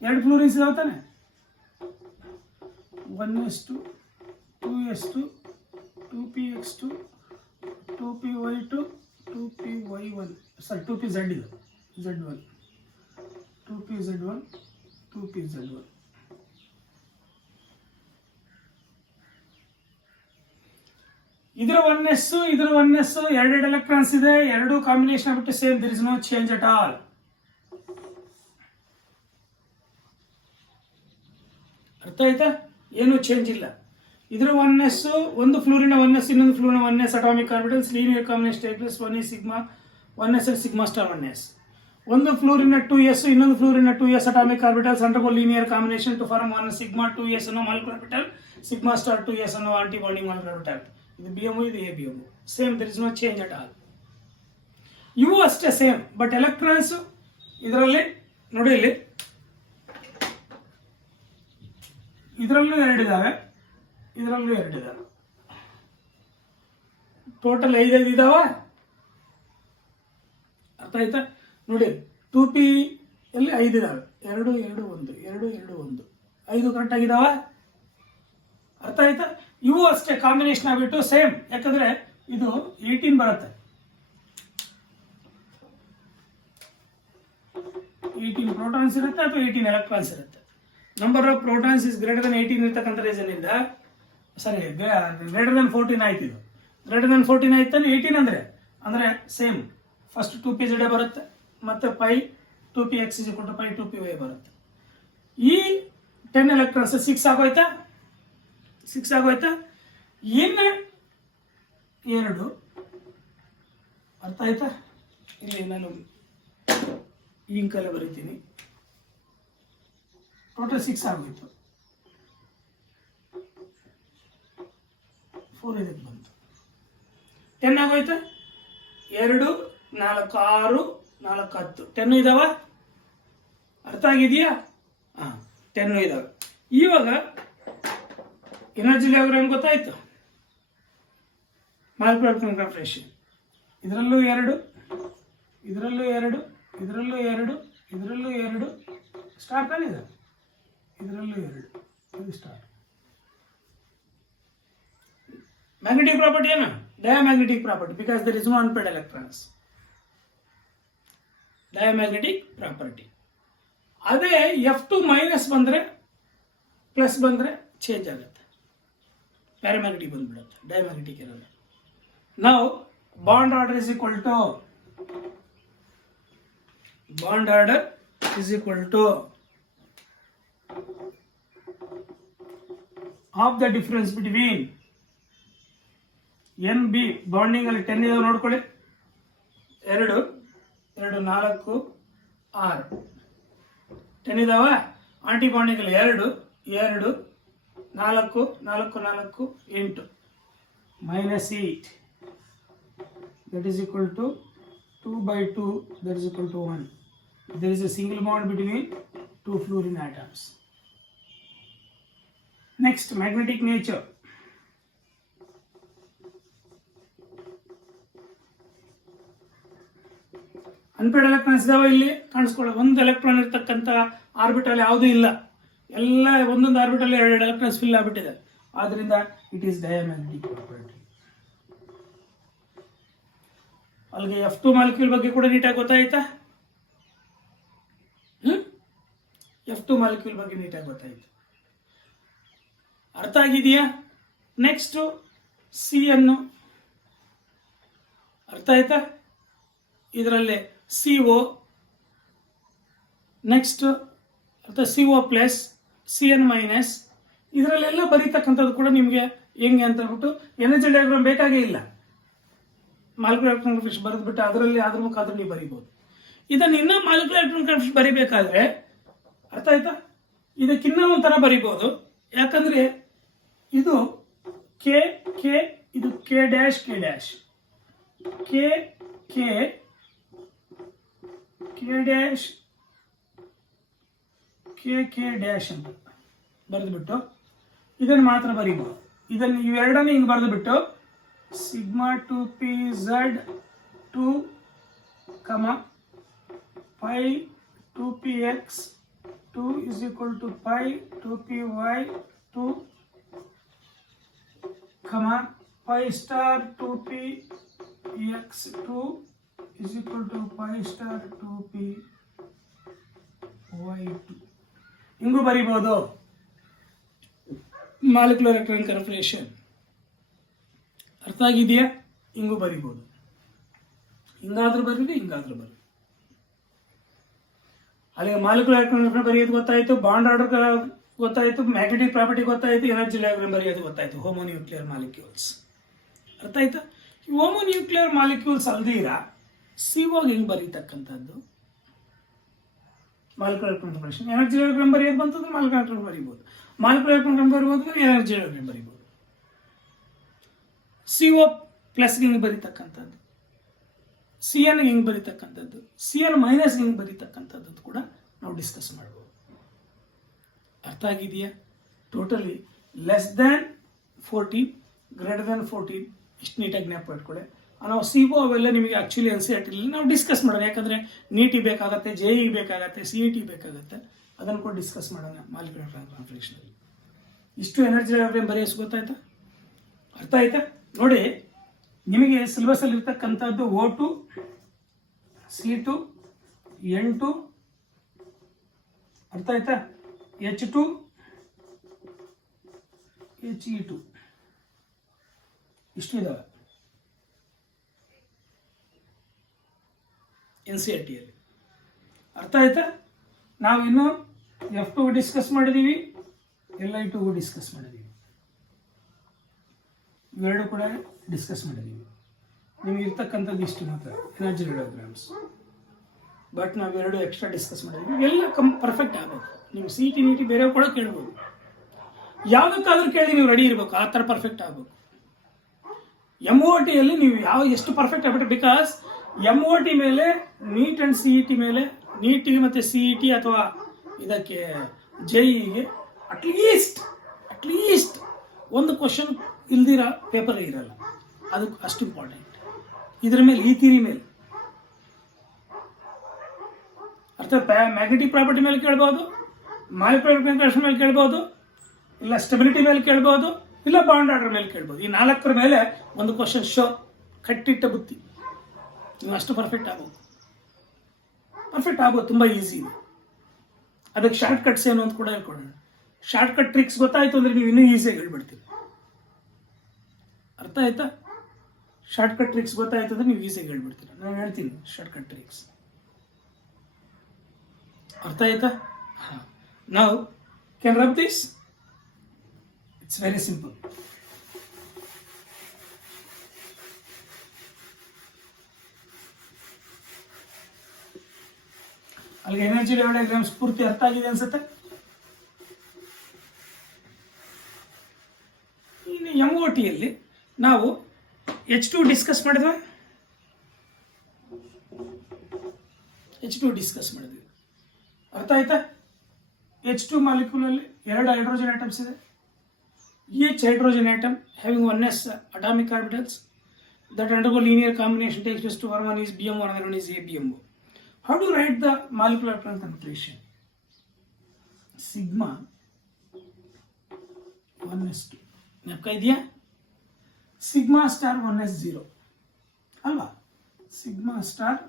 ಎರಡು ಫ್ಲೋರಿನ್ಸ್ ಇದಾವೆ ತಾನೆ, 1s2, 2s2, 2px2, 2py2, 2py1, ಸಾರಿ 2pz ಇದು z1, 2pz1, 2pz1. ಇದರ 1s ಇದರ 1s ಎರಡೆರಡು electrons ಇದೆ, ಎರಡು combination ಆಗ್ಬಿಟ್ಟು same, there is no change at all. ಅರ್ಥ ಆಯ್ತಾ? ಏನು ಚೇಂಜ್ ಇಲ್ಲ. ಇದರ 1s ಒಂದು ಫ್ಲೂರಿನ 1s ಇನ್ನೊಂದು ಫ್ಲೂರಿನ 1s atomic orbitals linear combination types 1s sigma 1s sigma star 1s. ಒಂದು ಫ್ಲೂರಿನ 2s ಇನ್ನೊಂದು ಫ್ಲೂರಿನ 2s atomic orbitals undergo linear combination to form 1 sigma 2s ಅನ್ನೋ molecular orbital, sigma star 2s ಅನ್ನೋ ಆಂಟಿ ಬಾಂಡಿಂಗ್ ಮಾಲಿಕ್ಯುಲರ್ ಆರ್ಬಿಟಲ್. ಇದು BMO, ಇದು ABMO, same, there is no change at all. ಇವು ಅಷ್ಟೇ ಸೇಮ್, ಬಟ್ ಎಲೆಕ್ಟ್ರಾನ್ಸ್ ಇದರಲ್ಲಿ ನೋಡಿ, ಇಲ್ಲಿ ಇದರಲ್ಲೂ ಎರಡಿದ್ದಾವೆ, ಇದರಲ್ಲೂ ಎರಡಿದ್ದಾವೆ, ಟೋಟಲ್ 5 ಇದಾವ. ಅರ್ಥ ಆಯ್ತಾ? ನೋಡಿ 2p ಅಲ್ಲಿ 5 ಇದಾವೆ, 2 2 1 2 2 1 5 ಕರೆಕ್ಟ್ ಆಗಿದಾವ. ಅರ್ಥ ಆಯ್ತಾ? ಇವು ಅಷ್ಟೇ ಕಾಂಬಿನೇಷನ್ ಆಗ್ಬಿಟ್ಟು ಸೇಮ್, ಯಾಕಂದ್ರೆ ಇದು 18 ಬರುತ್ತೆ, 18 ಪ್ರೋಟಾನ್ಸ್ ಇರುತ್ತೆ ಅಥವಾ 18 ಎಲೆಕ್ಟ್ರಾನ್ಸ್ ಇರುತ್ತೆ. Number of protons is greater than 18 ಇರ್ತಕ್ಕಂಥ ರೀಸನ್ ಇಂದ, ಸಾರಿ ಗ್ರೇಟರ್ ದನ್ 14 ಆಯ್ತು. ಇದು ಗ್ರೇಟರ್ ದನ್ 14 ಆಯ್ತು, 18 ಅಂದ್ರೆ ಸೇಮ್, ಫಸ್ಟ್ 2pz ಬರುತ್ತೆ, ಮತ್ತೆ ಪೈ 2px ಪೈ 2py ಬರುತ್ತೆ. ಈ 10 ಎಲೆಕ್ಟ್ರಾನ್ಸ್ 6 ಆಗೋಯ್ತಾ, 6 ಆಗೋಯ್ತಾ. ಇನ್ನು 2, ಅರ್ಥ ಆಯ್ತಾ? ಇಲ್ಲಿ ನಾನು ಇಂಕಲ್ಲ ಬರೀತೀನಿ, ಟೋಟಲ್ 6 ಆಗೋಯ್ತು, 4 ಇದಕ್ಕೆ ಬಂತು, 10 ಆಗೋಯ್ತಾ. 2 4 6 4 10 10 ಇದಾವ. ಅರ್ಥ ಆಗಿದೆಯಾ? 10 ಇದಾವೆ. ಇವಾಗ ಎನರ್ಜಿ ಡಯಾಗ್ರಾಮ್ ಗೊತ್ತಾಯ್ತು, ಮಾಲಿಕ್ಯುಲರ್ ಕಾನ್ಫಿಗರೇಷನ್. ಇದರಲ್ಲೂ 2, ಇದರಲ್ಲೂ 2, ಇದರಲ್ಲೂ 2, ಇದರಲ್ಲೂ 2 ಸ್ಟಾರ್ ತಾನೆ ಇದೆ, ಇದರಲ್ಲೂ 2, ಇದು ಸ್ಟಾರ್. ಮ್ಯಾಗ್ನೆಟಿಕ್ ಪ್ರಾಪರ್ಟಿ ಏನು? Diamagnetic property, because there is no unpaired electrons. Diamagnetic property. ಅದೇ F2 ಮೈನಸ್ ಬಂದರೆ ಪ್ಲಸ್ ಬಂದರೆ ಚೇಂಜ್ ಆಗುತ್ತೆ, ಪ್ಯಾರಾಮ್ಯಾಗ್ನೆಟಿಕ್ ಬಂದ್ಬಿಡುತ್ತೆ, ಡಯಾಮ್ಯಾಗ್ನೆಟಿಕ್ ಇರೋದು. ನಾವು bond order is equal to of the difference between NB bonding ಅಲ್ಲಿ 10 ಇದಾವೆ ನೋಡ್ಕೊಳ್ಳಿ, 2 2 4 6 10 ಇದಾವ. ಆಂಟಿ ಬಾಂಡಿಂಗ್ ಅಲ್ಲಿ 2 2 4 4 4 8 -8, that is equal to 2/2, that is equal to 1. There is a single bond between 2 fluorine atoms. Next, magnetic nature. Unpaired electrons ಇದಾವೆ, ಇಲ್ಲಿ ಕಾಣಿಸ್ಕೊಳ್ಳೋ. ಒಂದು electron ಇರ್ತಕ್ಕಂಥ orbital ಯಾವುದೂ ಇಲ್ಲ, ಎಲ್ಲ ಒಂದೊಂದು ಆರ್ಬಿಟಲ್ 2 ಎಲೆಕ್ಟ್ರಾನ್ಸ್ ಫಿಲ್ ಆಗ್ಬಿಟ್ಟಿದೆ. ಆದ್ರಿಂದ ಇಟ್ ಈಸ್ ಡಯಾಮ್ಯಾಗ್ನೆಟಿಕ್ ಪ್ರಾಪರ್ಟಿ. ಅಲ್ಲಿಗೆ F2 ಮಾಲಿಕ್ಯೂಲ್ ಬಗ್ಗೆ ಕೂಡ ನೀಟಾಗಿ ಗೊತ್ತಾಯ್ತಾ? F2 ಮಾಲಿಕ್ಯೂಲ್ ಬಗ್ಗೆ ನೀಟಾಗಿ ಗೊತ್ತಾಯಿತು. ಅರ್ಥ ಆಗಿದೆಯಾ? ನೆಕ್ಸ್ಟ್ C ಅನ್ನು ಅರ್ಥ ಆಯ್ತಾ? ಇದರಲ್ಲಿ CO, ನೆಕ್ಸ್ಟ್ ಅರ್ಥ CO ಪ್ಲಸ್ CN ಮೈನಸ್, ಇದರಲ್ಲೆಲ್ಲ ಬರೀತಕ್ಕಂಥದ್ದು ಕೂಡ ನಿಮಗೆ ಹೆಂಗೆ ಅಂತ ಹೇಳ್ಬಿಟ್ಟು ಎನರ್ಜಿ ಡಯಾಗ್ರಾಮ್ ಬೇಕಾಗೇ ಇಲ್ಲ. ಮಾಲಿಕ್ಯುಲರ್ ಎಲೆಕ್ಟ್ರಾನ್ ಕನ್ಫಿಗರೇಷನ್ ಬರೆದ್ಬಿಟ್ಟು ಅದರಲ್ಲಿ ಅದ್ರ ಮುಖಾಂತರ ನೀವು ಬರೀಬೋದು. ಇದನ್ನು ಇನ್ನೂ ಮಾಲಿಕ್ಯುಲರ್ ಎಲೆಕ್ಟ್ರಾನ್ ಕನ್ಫಿಗರೇಷನ್ ಬರೀಬೇಕಾದ್ರೆ ಅರ್ಥ ಆಯ್ತಾ, ಇದಕ್ಕಿನ್ನ ಒಂಥರ ಬರೀಬೋದು. ಯಾಕಂದ್ರೆ ಇದು ಕೆ ಕೆ, ಇದು K dash K dash, K K K dash K K dash ಅಂತ ಬರೆದುಬಿಟ್ಟು ಇದನ್ನು ಮಾತ್ರ ಬರೀಬೋದು. ಇದನ್ನು ಇವೆರಡನ್ನು ಹಿಂಗೆ ಬರೆದುಬಿಟ್ಟು sigma 2p z 2 pi 2px 2 is equal to pi 2py 2 pi star 2px 2 is equal to pi star 2py 2. ಹಿಂಗೂ ಬರೀಬೋದು molecular electron configuration. ಅರ್ಥ ಆಗಿದೆಯಾ? ಹಿಂಗೂ ಬರೀಬೋದು, ಹಿಂಗಾದ್ರೂ ಬರೀರಿ, ಹಿಂಗಾದ್ರೂ ಬರೀರಿ. ಅಲ್ಲಿಗೆ ಮಾಲಿಕ್ಯುಲರ್ ಎಲೆಕ್ಟ್ರಾನ್ ಕನ್ಫಿಗರೇಷನ್ ಬರೆಯೋದು ಗೊತ್ತಾಯಿತು, ಬಾಂಡ್ ಆರ್ಡರ್ ಗೊತ್ತಾಯಿತು, ಮ್ಯಾಗ್ನೆಟಿಕ್ ಪ್ರಾಪರ್ಟಿ ಗೊತ್ತಾಯಿತು, ಎನರ್ಜಿ ಡಯಾಗ್ರಾಮ್ ಬರೆಯೋದು ಗೊತ್ತಾಯಿತು. ಹೋಮೋನ್ಯೂಕ್ಲಿಯರ್ ಮಾಲಿಕ್ಯೂಲ್ಸ್ ಅರ್ಥ ಆಯ್ತಾ? ಈ ಹೋಮೋನ್ಯೂಕ್ಲಿಯರ್ ಮಾಲಿಕ್ಯೂಲ್ಸ್ ಅಲ್ದಿರ ಸಿಒಗೆ ಹೆಂಗೆ ಬರೀತಕ್ಕಂಥದ್ದು? Molecular electron configuration energy diagram ಬರೆಯೋದು ಬಂತಂದ್ರೆ ಮಾಲಿಕ್ಯುಲರ್ ಎಲೆಕ್ಟ್ರಾನ್ ಬರೀಬೋದು, ಮಾಲಿಕ್ಯುಲರ್ ಎಲೆಕ್ಟ್ರಾನ್ ಬರೀಬೋದು, ಎನರ್ಜಿ ಡಯಾಗ್ರಾಮ್ ಬರೀಬೋದು. CO ಪ್ಲಸ್ ಹಿಂಗೆ ಬರೀತಕ್ಕಂಥದ್ದು, CN ಹಿಂಗೆ ಬರೀತಕ್ಕಂಥದ್ದು, CN ಮೈನಸ್ ಹಿಂಗೆ ಬರೀತಕ್ಕಂಥದ್ದು ಕೂಡ ನಾವು ಡಿಸ್ಕಸ್ ಮಾಡ್ಬೋದು. ಅರ್ಥ ಆಗಿದೆಯಾ? Totally less than 14 greater than 14 ಇಷ್ಟು ನೀಟಾಗಿ ಜ್ಞಾಪಕ ಇಟ್ಕೊಳ್ಳಿ. ನಾವು CO ಅವೆಲ್ಲ ನಿಮಗೆ ಆ್ಯಕ್ಚುಲಿ NCERT ನಾವು ಡಿಸ್ಕಸ್ ಮಾಡೋಣ. ಯಾಕಂದರೆ ನೀಟಿ ಬೇಕಾಗತ್ತೆ, JEE ಬೇಕಾಗತ್ತೆ, CET ಬೇಕಾಗತ್ತೆ, ಅದನ್ನು ಕೂಡ ಡಿಸ್ಕಸ್ ಮಾಡೋಣ ಮಾಲಿಕ್ಯುಲರ್ ಎಲೆಕ್ಟ್ರಾನ್ ಕನ್ಫಿಗರೇಷನಲ್ಲಿ. ಇಷ್ಟು ಎನರ್ಜಿ ಡಯಾಗ್ರಾಮ್ ಬರೆಯೋದು ಗೊತ್ತಾಯ್ತಾ? ಅರ್ಥ ಆಯ್ತಾ? ನೋಡಿ, ನಿಮಗೆ ಸಿಲೆಬಸಲ್ಲಿ ಇರ್ತಕ್ಕಂಥದ್ದು O2 C2 N2 ಅರ್ಥ ಆಯ್ತಾ, H2 HE2 ಇಷ್ಟು ಇದಾವೆ NCERTಯಲ್ಲಿ. ಅರ್ಥ ಆಯ್ತಾ? ನಾವು ಇನ್ನು F2 ಡಿಸ್ಕಸ್ ಮಾಡಿದ್ದೀವಿ, Li2 ಡಿಸ್ಕಸ್ ಮಾಡಿದ್ದೀವಿ, ಇವೆರಡು ಕೂಡ ಡಿಸ್ಕಸ್ ಮಾಡಿದ್ದೀವಿ. ನಿಮಗೆ ಇರ್ತಕ್ಕಂಥದ್ದು ಇಷ್ಟು ಮಾತ್ರ ಎನರ್ಜಿ ಡಯಾಗ್ರಾಮ್ಸ್. ಬಟ್ ನಾವೆರಡು ಎಕ್ಸ್ಟ್ರಾ ಡಿಸ್ಕಸ್ ಮಾಡಿದ್ದೀವಿ. ಎಲ್ಲ ಪರ್ಫೆಕ್ಟ್ ಆಗಬೇಕು. ನೀವು CET NEET ಬೇರೆ ಕೂಡ ಕೇಳ್ಬೋದು, ಯಾವುದಕ್ಕಾದ್ರೂ ಕೇಳಿ ನೀವು ರೆಡಿ ಇರಬೇಕು, ಆ ಥರ ಪರ್ಫೆಕ್ಟ್ ಆಗಬೇಕು. MOTಯಲ್ಲಿ ನೀವು ಎಷ್ಟು ಪರ್ಫೆಕ್ಟ್ ಆಗಬೇಕು, ಬಿಕಾಸ್ MOT ಮೇಲೆ ನೀಟ್ ಆ್ಯಂಡ್ CET ಮೇಲೆ, ನೀಟಿಗೆ ಮತ್ತು CET ಅಥವಾ ಇದಕ್ಕೆ JEEಗೆ ಅಟ್ಲೀಸ್ಟ್ ಒಂದು ಕ್ವಶನ್ ಇಲ್ದಿರ ಪೇಪರ್ ಇರಲ್ಲ. ಅದು ಅಷ್ಟು ಇಂಪಾರ್ಟೆಂಟ್. ಇದರ ಮೇಲೆ, ಈ ಥಿಯರಿ ಮೇಲೆ ಅರ್ಥ, ಮ್ಯಾಗ್ನೆಟಿಕ್ ಪ್ರಾಪರ್ಟಿ ಮೇಲೆ ಕೇಳ್ಬೋದು, ಮಾಲಿಕ್ಯುಲರ್ ಕನ್ಫಿಗರೇಷನ್ ಮೇಲೆ ಕೇಳ್ಬೋದು, ಇಲ್ಲ ಸ್ಟೆಬಿಲಿಟಿ ಮೇಲೆ ಕೇಳ್ಬೋದು, ಇಲ್ಲ ಬಾಂಡ್ ಆರ್ಡರ್ ಮೇಲೆ ಕೇಳ್ಬೋದು. ಈ 4 ಮೇಲೆ ಒಂದು ಕ್ವಶನ್ ಶೋ, ಕಟ್ಟಿಟ್ಟ ಬುತ್ತಿ. ನೀವು ಅಷ್ಟು ಪರ್ಫೆಕ್ಟ್ ಆಗ್ಬೋದು, ತುಂಬ ಈಸಿ ಇದೆ. ಅದಕ್ಕೆ ಶಾರ್ಟ್ ಕಟ್ಸ್ ಏನು ಅಂತ ಕೂಡ ಹೇಳ್ಕೊಡೋಣ. ಶಾರ್ಟ್ ಕಟ್ ಟ್ರಿಕ್ಸ್ ಗೊತ್ತಾಯ್ತು ಅಂದರೆ ನೀವು ಇನ್ನೂ ಈಸಿಯಾಗಿ ಹೇಳ್ಬಿಡ್ತೀವಿ. ಅರ್ಥ ಆಯ್ತಾ? ಶಾರ್ಟ್ ಕಟ್ ಟ್ರಿಕ್ಸ್ ಗೊತ್ತಾಯ್ತು ಅಂದರೆ ನೀವು ಈಸಿಯಾಗಿ ಹೇಳ್ಬಿಡ್ತೀರ. ನಾನು ಹೇಳ್ತೀನಿ ಶಾರ್ಟ್ ಕಟ್ ಟ್ರಿಕ್ಸ್. ಅರ್ಥ ಆಯ್ತಾ? ಹಾಂ, ನಾವು can rub this. It's very simple. ಅಲ್ಲಿಗೆ ಎನರ್ಜಿ ಡಯಾಗ್ರಾಮ್ಸ್ ಪೂರ್ತಿ ಅರ್ಥ ಆಗಿದೆ ಅನ್ಸುತ್ತೆ. ಇನ್ನು MOTಯಲ್ಲಿ ನಾವು H2 ಡಿಸ್ಕಸ್ ಮಾಡಿದ್ವಿ. ಅರ್ಥ ಆಯ್ತಾ? H2 ಮಾಲಿಕ್ಯೂಲಲ್ಲಿ 2 ಹೈಡ್ರೋಜನ್ ಆಟಮ್ಸ್ ಇದೆ. Each hydrogen atom having 1s atomic orbitals that undergo linear combination takes place to form one is BMO, another one is ABMO. How do you write the molecular electron configuration? Sigma 1s2. ನೆನಪು ಇದೆಯಾ? Sigma star 1s0 ಅಲ್ವಾ? Sigma star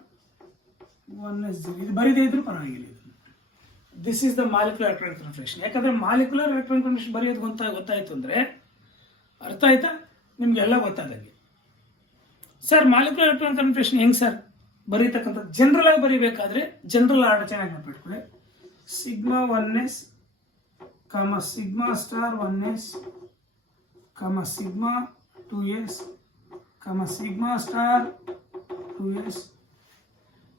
1s0 ಇದು ಬರೀದೇ ಇದ್ರೂ ಪರವಾಗಿಲ್ಲ. This is the molecular electronic confirmation. ಯಾಕಂದರೆ molecular electronic confirmation ಬರೆಯೋದು ಗೊತ್ತಾಯಿತು ಅಂದರೆ ಅರ್ಥ ಆಯ್ತಾ, ನಿಮಗೆಲ್ಲ ಗೊತ್ತಾದಂಗೆ. ಸರ್ ಮಾಲಿಕ್ಯುಲರ್ ಎಲೆಕ್ಟ್ರಾನಿಕ್ ಕನ್ಫರ್ಮೇಷನ್ ಹೆಂಗೆ ಸರ್ ಬರೀತಕ್ಕಂಥದ್ದು? ಜನರಲ್ ಆಗಿ ಬರೀಬೇಕಾದ್ರೆ ಜನರಲ್ ಆರ್ಡರ್ ಚೆನ್ನಾಗಿ ನೆನಪಿಟ್ಕೊಳ್ಳಿ. Sigma 1s comma sigma star 1s comma sigma 2s ಕಾಮ ಸಿಗ್ಮಾ ಸ್ಟಾರ್ 2s.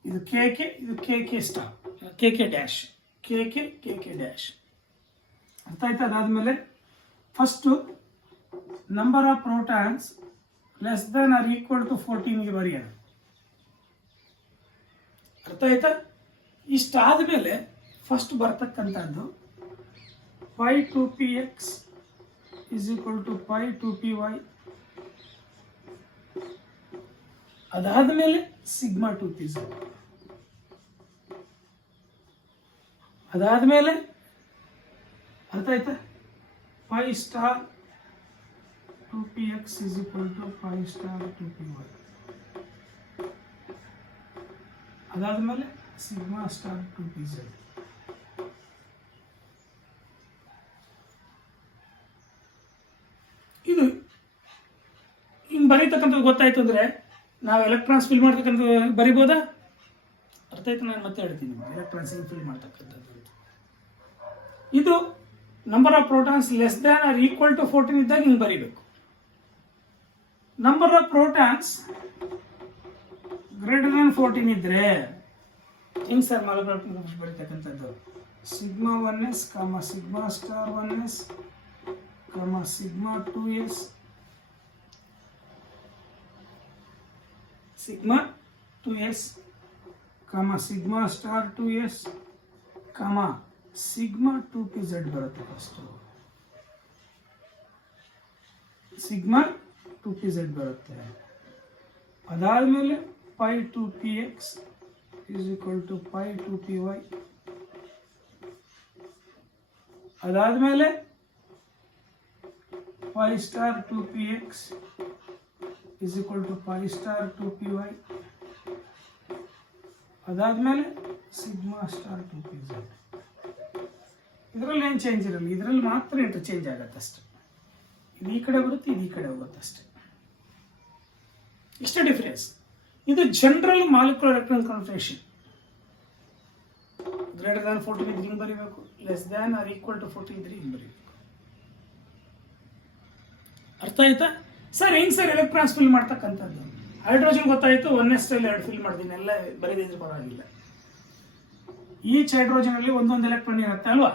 ಇದು ಕೆ ಕೆ, ಇದು K K star, K K dash, K K K K dash. ಅರ್ಥ ಆಯ್ತಾ? ಅದಾದಮೇಲೆ first number of protons less than or equal to 14ಗೆ ಬರೆಯೋಣ. ಅರ್ಥ ಆಯ್ತಾ? ಇಷ್ಟಾದಮೇಲೆ ಫಸ್ಟ್ ಬರ್ತಕ್ಕಂಥದ್ದು pi 2px is equal to pi 2py. ಅದಾದಮೇಲೆ ಸಿಗ್ಮಾ 2pz. ಅದಾದಮೇಲೆ ಅರ್ಥ ಆಯ್ತಾ, pi star 2px is equal to pi star 2py. ಅದಾದಮೇಲೆ ಸಿಗ್ಮಾ ಸ್ಟಾರ್ 2pz. ಇದು ಹಿಂಗೆ ಬರೀತಕ್ಕಂಥದ್ದು ಗೊತ್ತಾಯ್ತು ಅಂದರೆ ನಾವು ಎಲೆಕ್ಟ್ರಾನ್ಸ್ ಫಿಲ್ ಮಾಡ್ತಕ್ಕಂಥದ್ದು ಬರಿಬೋದಾ? ಅರ್ಥ ಆಯ್ತು? ನಾನು ಮತ್ತೆ ಹೇಳ್ತೀನಿ, ಎಲೆಕ್ಟ್ರಾನ್ಸ್ ಫಿಲ್ ಮಾಡ್ತಕ್ಕಂಥದ್ದು. ಇದು number of protons less than or equal to 14 ಇದ್ದಾಗ ಹಿಂಗೆ ಬರೀಬೇಕು. Number of protons greater than 14 ಇದ್ರೆ ಹಿಂಗೆ ಸರ್ ಮಾಲಿಕ್ಯುಲರ್ ಕನ್ಫರ್ಮೇಷನ್ ಬರೀತಕ್ಕಂಥದ್ದು. Sigma 1s comma sigma star 1s comma sigma 2s sigma 2s ಕಾಮ ಸಿಗ್ಮಾ ಸ್ಟಾರ್ 2s ಕಾಮ ಸಿಗ್ಮಾ 2pz ಬರುತ್ತೆ. First sigma 2pz ಬರುತ್ತೆ. ಅದಾದಮೇಲೆ pi 2px is equal to pi 2py. ಅದಾದಮೇಲೆ pi star 2px is equal to pi star 2py. ಅದಾದಮೇಲೆ sigma star 2pz. ಇದರಲ್ಲಿ ಏನು change ಇರಲ್ಲ, ಇದರಲ್ಲಿ ಮಾತ್ರ ಇಂಟರ್ಚೇಂಜ್ ಆಗುತ್ತೆ ಅಷ್ಟೆ. ಇದು ಈ ಕಡೆ ಬರುತ್ತೆ, ಇದು ಈ ಕಡೆ ಹೋಗುತ್ತೆ ಅಷ್ಟೆ, ಇಷ್ಟೇ ಡಿಫರೆನ್ಸ್. ಇದು general molecular electronic confirmation. Greater than 14 ಇದ್ರೆ ಹಿಂಗೆ ಬರೀಬೇಕು, less than or equal to 14 ಇದ್ರೆ ಹಿಂಗೆ ಬರೀಬೇಕು. ಅರ್ಥ ಆಯ್ತಾ ಸರ್? ಹೆಂಗೆ ಸರ್ ಎಲೆಕ್ಟ್ರಾನ್ಸ್ ಫಿಲ್ ಮಾಡ್ತಕ್ಕಂಥದ್ದು? ಹೈಡ್ರೋಜನ್ ಗೊತ್ತಾಯಿತು, 1s 2 ಫಿಲ್ ಮಾಡಿದ್ದೀನಿ, ಎಲ್ಲ ಬರೀದಿದ್ರೆ ಪರವಾಗಿಲ್ಲ. ಈಚ್ ಹೈಡ್ರೋಜನ್ ಅಲ್ಲಿ ಒಂದೊಂದು ಎಲೆಕ್ಟ್ರಾನ್ ಇರುತ್ತೆ ಅಲ್ವಾ?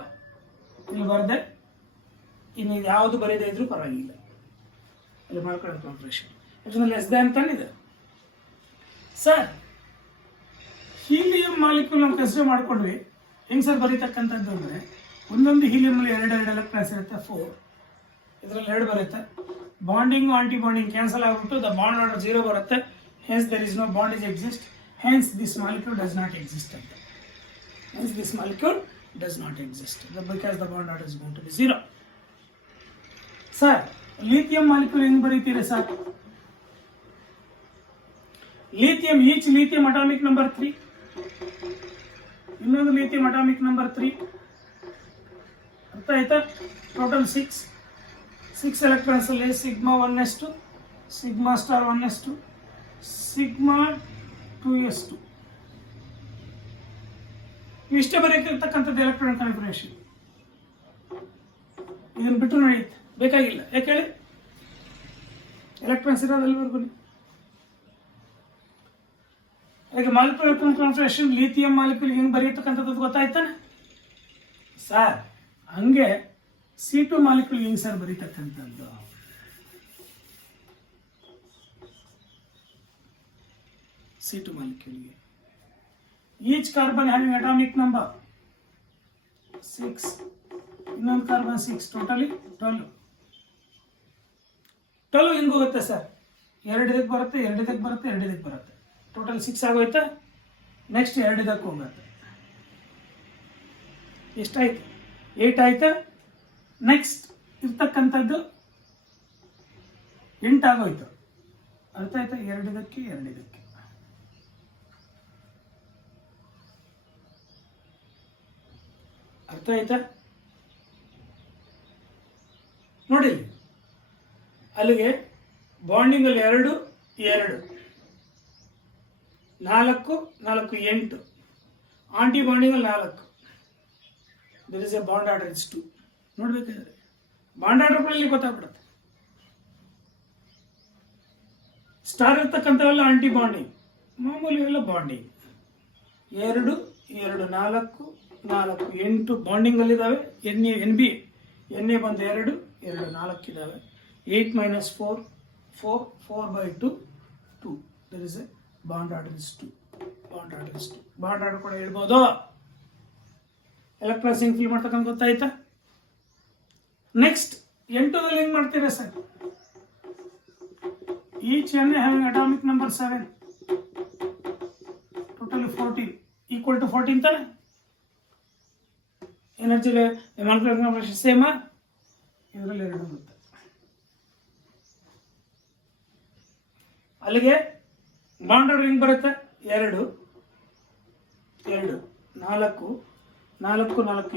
ಇಲ್ಲಿ ಬರದೆ ಇನ್ನು ಯಾವುದು ಬರೀದೇ ಇದ್ರೂ ಪರವಾಗಿಲ್ಲ. ಇಲ್ಲಿ ಮಾಲಿಕ್ಯುಲರ್ ಕನ್ಫರ್ಮೇಷನ್ ಯಾಕಂದ್ರೆ ಲೆಸ್ ದ್ಯಾನ್ ತಾನಿದೆ. ಸರ್ ಹೀಲಿಯಂ ಮಾಲಿಕ್ಯೂಲ್ ನಾವು ಕನ್ಸಿಡರ್ ಮಾಡ್ಕೊಂಡ್ವಿ. ಹೆಂಗೆ ಸರ್ ಬರೀತಕ್ಕಂಥದ್ದು ಅಂದರೆ ಒಂದೊಂದು ಹೀಲಿಯಮಲ್ಲಿ ಎರಡು ಎಲೆಕ್ಟ್ರಾನ್ಸ್ ಇರುತ್ತೆ, 4. ಇದರಲ್ಲಿ 2 ಬರುತ್ತೆ. ಬಾಂಡಿಂಗ್ ಆಂಟಿ ಬಾಂಡಿಂಗ್ ಕ್ಯಾನ್ಸಲ್ ಆಗಿಬಿಟ್ಟು ದ ಬಾಂಡ್ ಆರ್ಡರ್ 0 ಬರುತ್ತೆ. Hence there is no bond is exist, hence this molecule does not exist ಅಂತ. Hence this molecule does not exist because the bond order is going to be 0. Sir lithium molecule ಹೆಂಗೆ ಬರೀತೀರಿ sir? Lithium, each lithium atomic number 3, ಇನ್ನೊಂದು lithium atomic number 3. ಅರ್ಥ ಆಯ್ತಾ? Total 6 electrons ಅಲ್ಲಿ sigma 1s2 sigma star 1s2 sigma 2s2 ಇಷ್ಟೇ ಬರೀತಿರ್ತಕ್ಕಂಥದ್ದು electronic confirmation. ಇದನ್ನು ಬಿಟ್ಟರು ನಡೆಯುತ್ತೆ, ಬೇಕಾಗಿಲ್ಲ. ಯಾಕೆ ಹೇಳಿ? ಎಲೆಕ್ಟ್ರಾನ್ಸ್ ಇರೋದಲ್ಲಿವರೆಗೂ. ಈಗ molecular electronic confirmation lithium molecule ಹೆಂಗೆ ಬರೆಯತಕ್ಕಂಥದ್ದು ಗೊತ್ತಾಯ್ತಾನೆ ಸರ್? ಹಂಗೆ C2 ಮಾಲಿಕ್ಯೂಲ್ ಹೆಂಗೆ ಸರ್ ಬರೀತಕ್ಕಂಥದ್ದು? C2 ಮಾಲಿಕ್ಯೂಲ್ಗೆ each carbon having atomic number 6, ಇನ್ನೊಂದು ಕಾರ್ಬನ್ 6, ಟೋಟಲಿ 12. 12 ಹೆಂಗೆ ಹೋಗುತ್ತೆ ಸರ್? 2 ಇದಕ್ಕೆ ಬರುತ್ತೆ, 2 ಇದಕ್ಕೆ ಬರುತ್ತೆ, 2 ಇದಕ್ಕೆ ಬರುತ್ತೆ. ಟೋಟಲ್ 6 ಆಗೋಯ್ತಾ? ನೆಕ್ಸ್ಟ್ 2 ಇದಕ್ಕೆ ಹೋಗುತ್ತೆ. ಎಷ್ಟಾಯ್ತು? 8 ಆಯ್ತಾ? ನೆಕ್ಸ್ಟ್ ಇರ್ತಕ್ಕಂಥದ್ದು 8 ಆಗೋಯ್ತು. ಅರ್ಥ ಆಯ್ತಾ? 2 ಇದಕ್ಕೆ, 2 ಇದಕ್ಕೆ. ಅರ್ಥ ಆಯ್ತಾ? ನೋಡಿ ಅಲ್ಲಿಗೆ ಬಾಂಡಿಂಗಲ್ಲಿ 2 2 4 4 8 ಆಂಟಿ ಬಾಂಡಿಂಗಲ್ಲಿ 4 there is a bond order it's 2 ನೋಡ್ಬೇಕಾದ್ರೆ ಬಾಂಡ್ ಆರ್ಡರ್ಗಳಲ್ಲಿ ಗೊತ್ತಾಗ್ಬಿಡುತ್ತೆ. ಸ್ಟಾರ್ ಇರ್ತಕ್ಕಂಥವೆಲ್ಲ ಆಂಟಿ ಬಾಂಡಿಂಗ್, ಮಾಮೂಲಿ ಎಲ್ಲ ಬಾಂಡಿಂಗ್. 2 2 4 4 8 ಬಾಂಡಿಂಗಲ್ಲಿದ್ದಾವೆ. ಎನ್ ಎ ಬಂದು 2 2 4 ಇದ್ದಾವೆ. 8 - 4 4 4/2 2 there is a bond order is 2. Bond order is 2. Bond order ಕೂಡ ಹೇಳ್ಬೋದು. ಎಲೆಕ್ಟ್ರಾನ್ಸ್ ಹೆಂಗೆ ಫಿಲ್ ಮಾಡ್ತಕ್ಕಂಥ ಗೊತ್ತಾಯ್ತಾ? ನೆಕ್ಸ್ಟ್ N2ದಲ್ಲಿ ಹೆಂಗೆ ಮಾಡ್ತೀರಾ sir? Each N having atomic number 7 totally 14 equal to 14 ತಾನೆ. Energy molecular configuration same. ಇದರಲ್ಲಿ 2 ಬರುತ್ತೆ. ಅಲ್ಲಿಗೆ ಬಾಂಡ್ ಆರ್ಡರ್ ಹೆಂಗೆ ಬರುತ್ತೆ? 2 2 4 4 4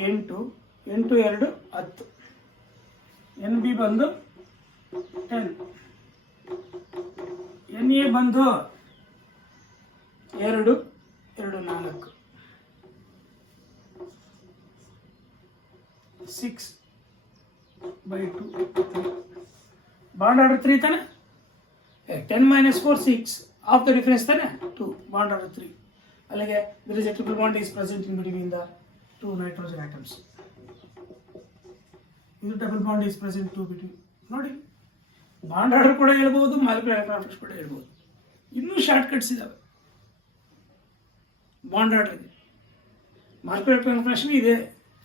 8 8 2 10. ಎನ್ ಬಿ ಬಂದು 10. ಎನ್ ಎ ಬಂದು 2 2 4 6/2 ಬಾಂಡ್ ಆರ್ಡರ್ 3 ತಾನೆ. 10 - 4 6 ಆಫ್ ದ ಡಿಫರೆನ್ಸ್ ತಾನೆ 2 ಬಾಂಡ್ ಆರ್ಡರ್ 3. ಅಲ್ಲಿಗೆ there is a triple bond is present in between the 2 nitrogen atoms. ಇದು double bond is present 2 between. ನೋಡಿ ಬಾಂಡ್ ಆರ್ಡರ್ ಕೂಡ ಹೇಳ್ಬೋದು, ಮಾಲಿಕ್ಯುಲರ್ ಎಲೆಕ್ಟ್ರಾನ್ ಕೂಡ ಹೇಳ್ಬೋದು. ಇನ್ನೂ ಶಾರ್ಟ್ ಕಟ್ಸ್ ಇದಾವೆ ಬಾಂಡ್ ಆರ್ಡರ್ಗೆ. ಮಾಲಿಕ್ಯುಲರ್ ಎಲೆಕ್ಟ್ರಾನ್ ಇದೆ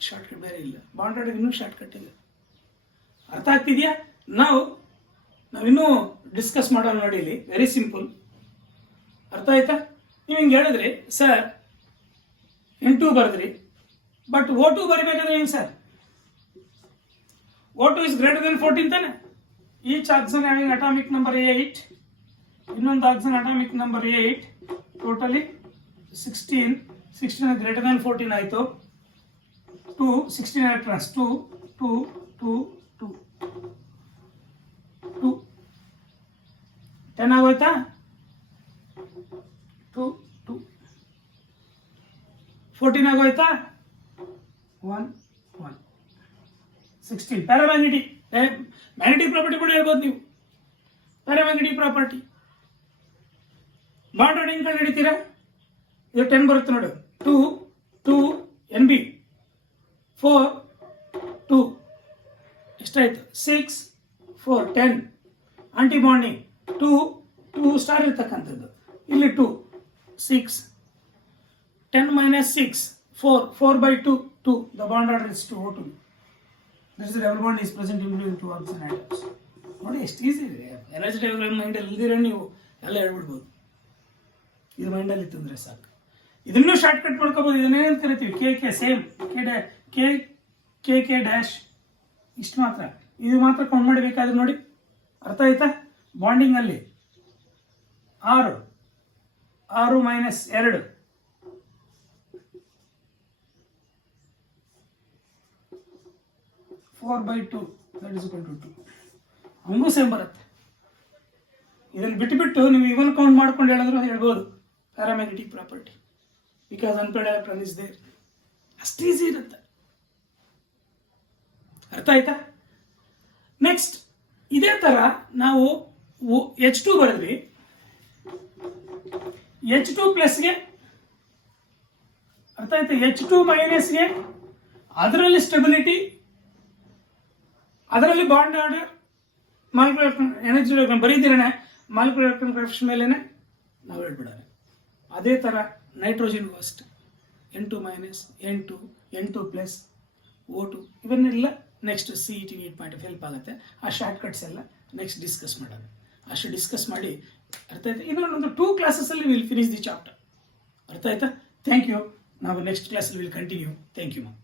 ಶಾರ್ಟ್ ಕಟ್, ಬೇರೆ ಇಲ್ಲ. ಬಾಂಡ್ ಆರ್ಡರ್ಗೆ ಇನ್ನೂ ಶಾರ್ಟ್ ಕಟ್ ಇದೆ. ಅರ್ಥ ಆಗ್ತಿದೆಯಾ? ನಾವಿನ್ನೂ ಡಿಸ್ಕಸ್ ಮಾಡೋಣ ನೋಡಿ. ಇಲ್ಲಿ ವೆರಿ ಸಿಂಪಲ್. ಅರ್ಥ ಆಯ್ತಾ? ನೀವು ಹಿಂಗೆ ಹೇಳಿದ್ರಿ ಸರ್ N2 ಬರೆದ್ರಿ, ಬಟ್ O2 ಬರಿಬೇಕಾದ್ರೆ ಹೆಂಗೆ sir? O2 is greater than 14 ತಾನೆ. Each oxygen having atomic number 8, ಇನ್ನೊಂದು oxygen atomic number 8, totally 16. 16 greater than 14 ಆಯಿತು. 2 16 ಎಲೆಕ್ಟ್ರಾನ್ಸ್ 2 2 2 2 2 10 ಆಗೋಯ್ತಾ? 2 2 14 ಆಗೋಯ್ತಾ? 1 1 16. ಪ್ಯಾರಾಮ್ಯಾಗ್ನೆಟಿಕ್ ಮ್ಯಾಗ್ನೆಟಿಕ್ ಪ್ರಾಪರ್ಟಿ ಕೂಡ ಹೇಳ್ಬೋದು ನೀವು. ಪ್ಯಾರಾಮ್ಯಾಗ್ನೆಟಿಕ್ ಪ್ರಾಪರ್ಟಿ ಬಾಂಡ್ ಆರ್ಡರ್ ಹೆಂಗೆ ಹಿಡಿತೀರಾ? ಇದು 10 ಬರುತ್ತೆ ನೋಡಿ. 2 2 NB 4 2 ಎಷ್ಟಾಯ್ತು? 6 4 10 ಆಂಟಿ ಬಾಂಡಿಂಗ್ 2 2 ಸ್ಟಾರ್ ಇರ್ತಕ್ಕಂಥದ್ದು. ಇಲ್ಲಿ 2 6 10 - 6 4 4/2 2 the bond order is 2 O2. This is the double bond is present in between 2 oxygen atoms. ನೋಡಿ ಎಷ್ಟು ಈಸಿ ಇದೆ. ಎನರ್ಜಿ ಡಯಾಗ್ರಾಮ್ ಮೈಂಡಲ್ಲಿ ಇಲ್ದಿರೋ ನೀವು ಎಲ್ಲ ಹೇಳ್ಬಿಡ್ಬೋದು. ಇದು ಮೈಂಡಲ್ಲಿ ಇತ್ತಂದ್ರೆ ಸಾಕು. ಇದನ್ನೂ ಶಾರ್ಟ್ ಕಟ್ ಮಾಡ್ಕೋಬೋದು. ಇದನ್ನೇನು ಕರಿತೀವಿ? ಕೆ ಸೇಮ್ ಕೆ ಡ್ಯಾಶ್ ಇಷ್ಟು ಮಾತ್ರ. ಇದು ಮಾತ್ರ ಕೌಂಟ್ ಮಾಡಬೇಕಾದ್ರೆ ನೋಡಿ. ಅರ್ಥ ಆಯ್ತಾ? ಬಾಂಡಿಂಗಲ್ಲಿ 6 6 - 2 4/2 that is equal to 2. ಹಂಗೂ ಸೇಮ್ ಬರುತ್ತೆ. ಇದನ್ನು ಬಿಟ್ಟು ನೀವು ಇವನ್ ಕೌಂಟ್ ಮಾಡ್ಕೊಂಡು ಹೇಳಿದ್ರು ಹೇಳ್ಬೋದು paramagnetic property, because unpaired electron is there. ಅಷ್ಟು ಈಸಿ ಇರುತ್ತೆ. ಅರ್ಥ ಆಯ್ತಾ? ನೆಕ್ಸ್ಟ್ ಇದೇ ಥರ ನಾವು H2 ಬರೆದ್ವಿ. H2 ಪ್ಲಸ್ಗೆ ಅರ್ಥ ಆಯ್ತಾ? H2 ಮೈನಸ್ಗೆ ಅದರಲ್ಲಿ ಸ್ಟೆಬಿಲಿಟಿ, ಅದರಲ್ಲಿ ಬಾಂಡ್ ಆರ್ಡರ್, ಮಾಲಿಕ್ಯುಲರ್ ಎನರ್ಜಿ ಬರೀದಿರಣ ಮಾಲಿಕ್ಯುಲರ್ ಎಲೆಕ್ಟ್ರಾನ್ ಕಾನ್ಫಿಗರೇಷನ್ ಮೇಲೇ ನಾವು ಹೇಳ್ಬಿಡೋಣ. ಅದೇ ಥರ ನೈಟ್ರೋಜನ್ ಅಷ್ಟೆ. N2 - N2 ಪ್ಲಸ್ O2 ಇವನ್ನೆಲ್ಲ next CET NEET point help ಆಗುತ್ತೆ. ಆ ಶಾರ್ಟ್ ಕಟ್ಸ್ ಎಲ್ಲ ನೆಕ್ಸ್ಟ್ ಡಿಸ್ಕಸ್ ಮಾಡೋಣ. ಅಷ್ಟು ಡಿಸ್ಕಸ್ ಮಾಡಿ ಅರ್ಥ ಆಯ್ತಾ? ಇನ್ನೊಂದು 2 ಕ್ಲಾಸಸ್ಸಲ್ಲಿ ವಿಲ್ ಫಿನಿಶ್ ದಿ ಚಾಪ್ಟರ್. ಅರ್ಥ ಆಯ್ತಾ? Thank you. ನಾವು ನೆಕ್ಸ್ಟ್ ಕ್ಲಾಸಲ್ಲಿ will continue. Thank you ma'am.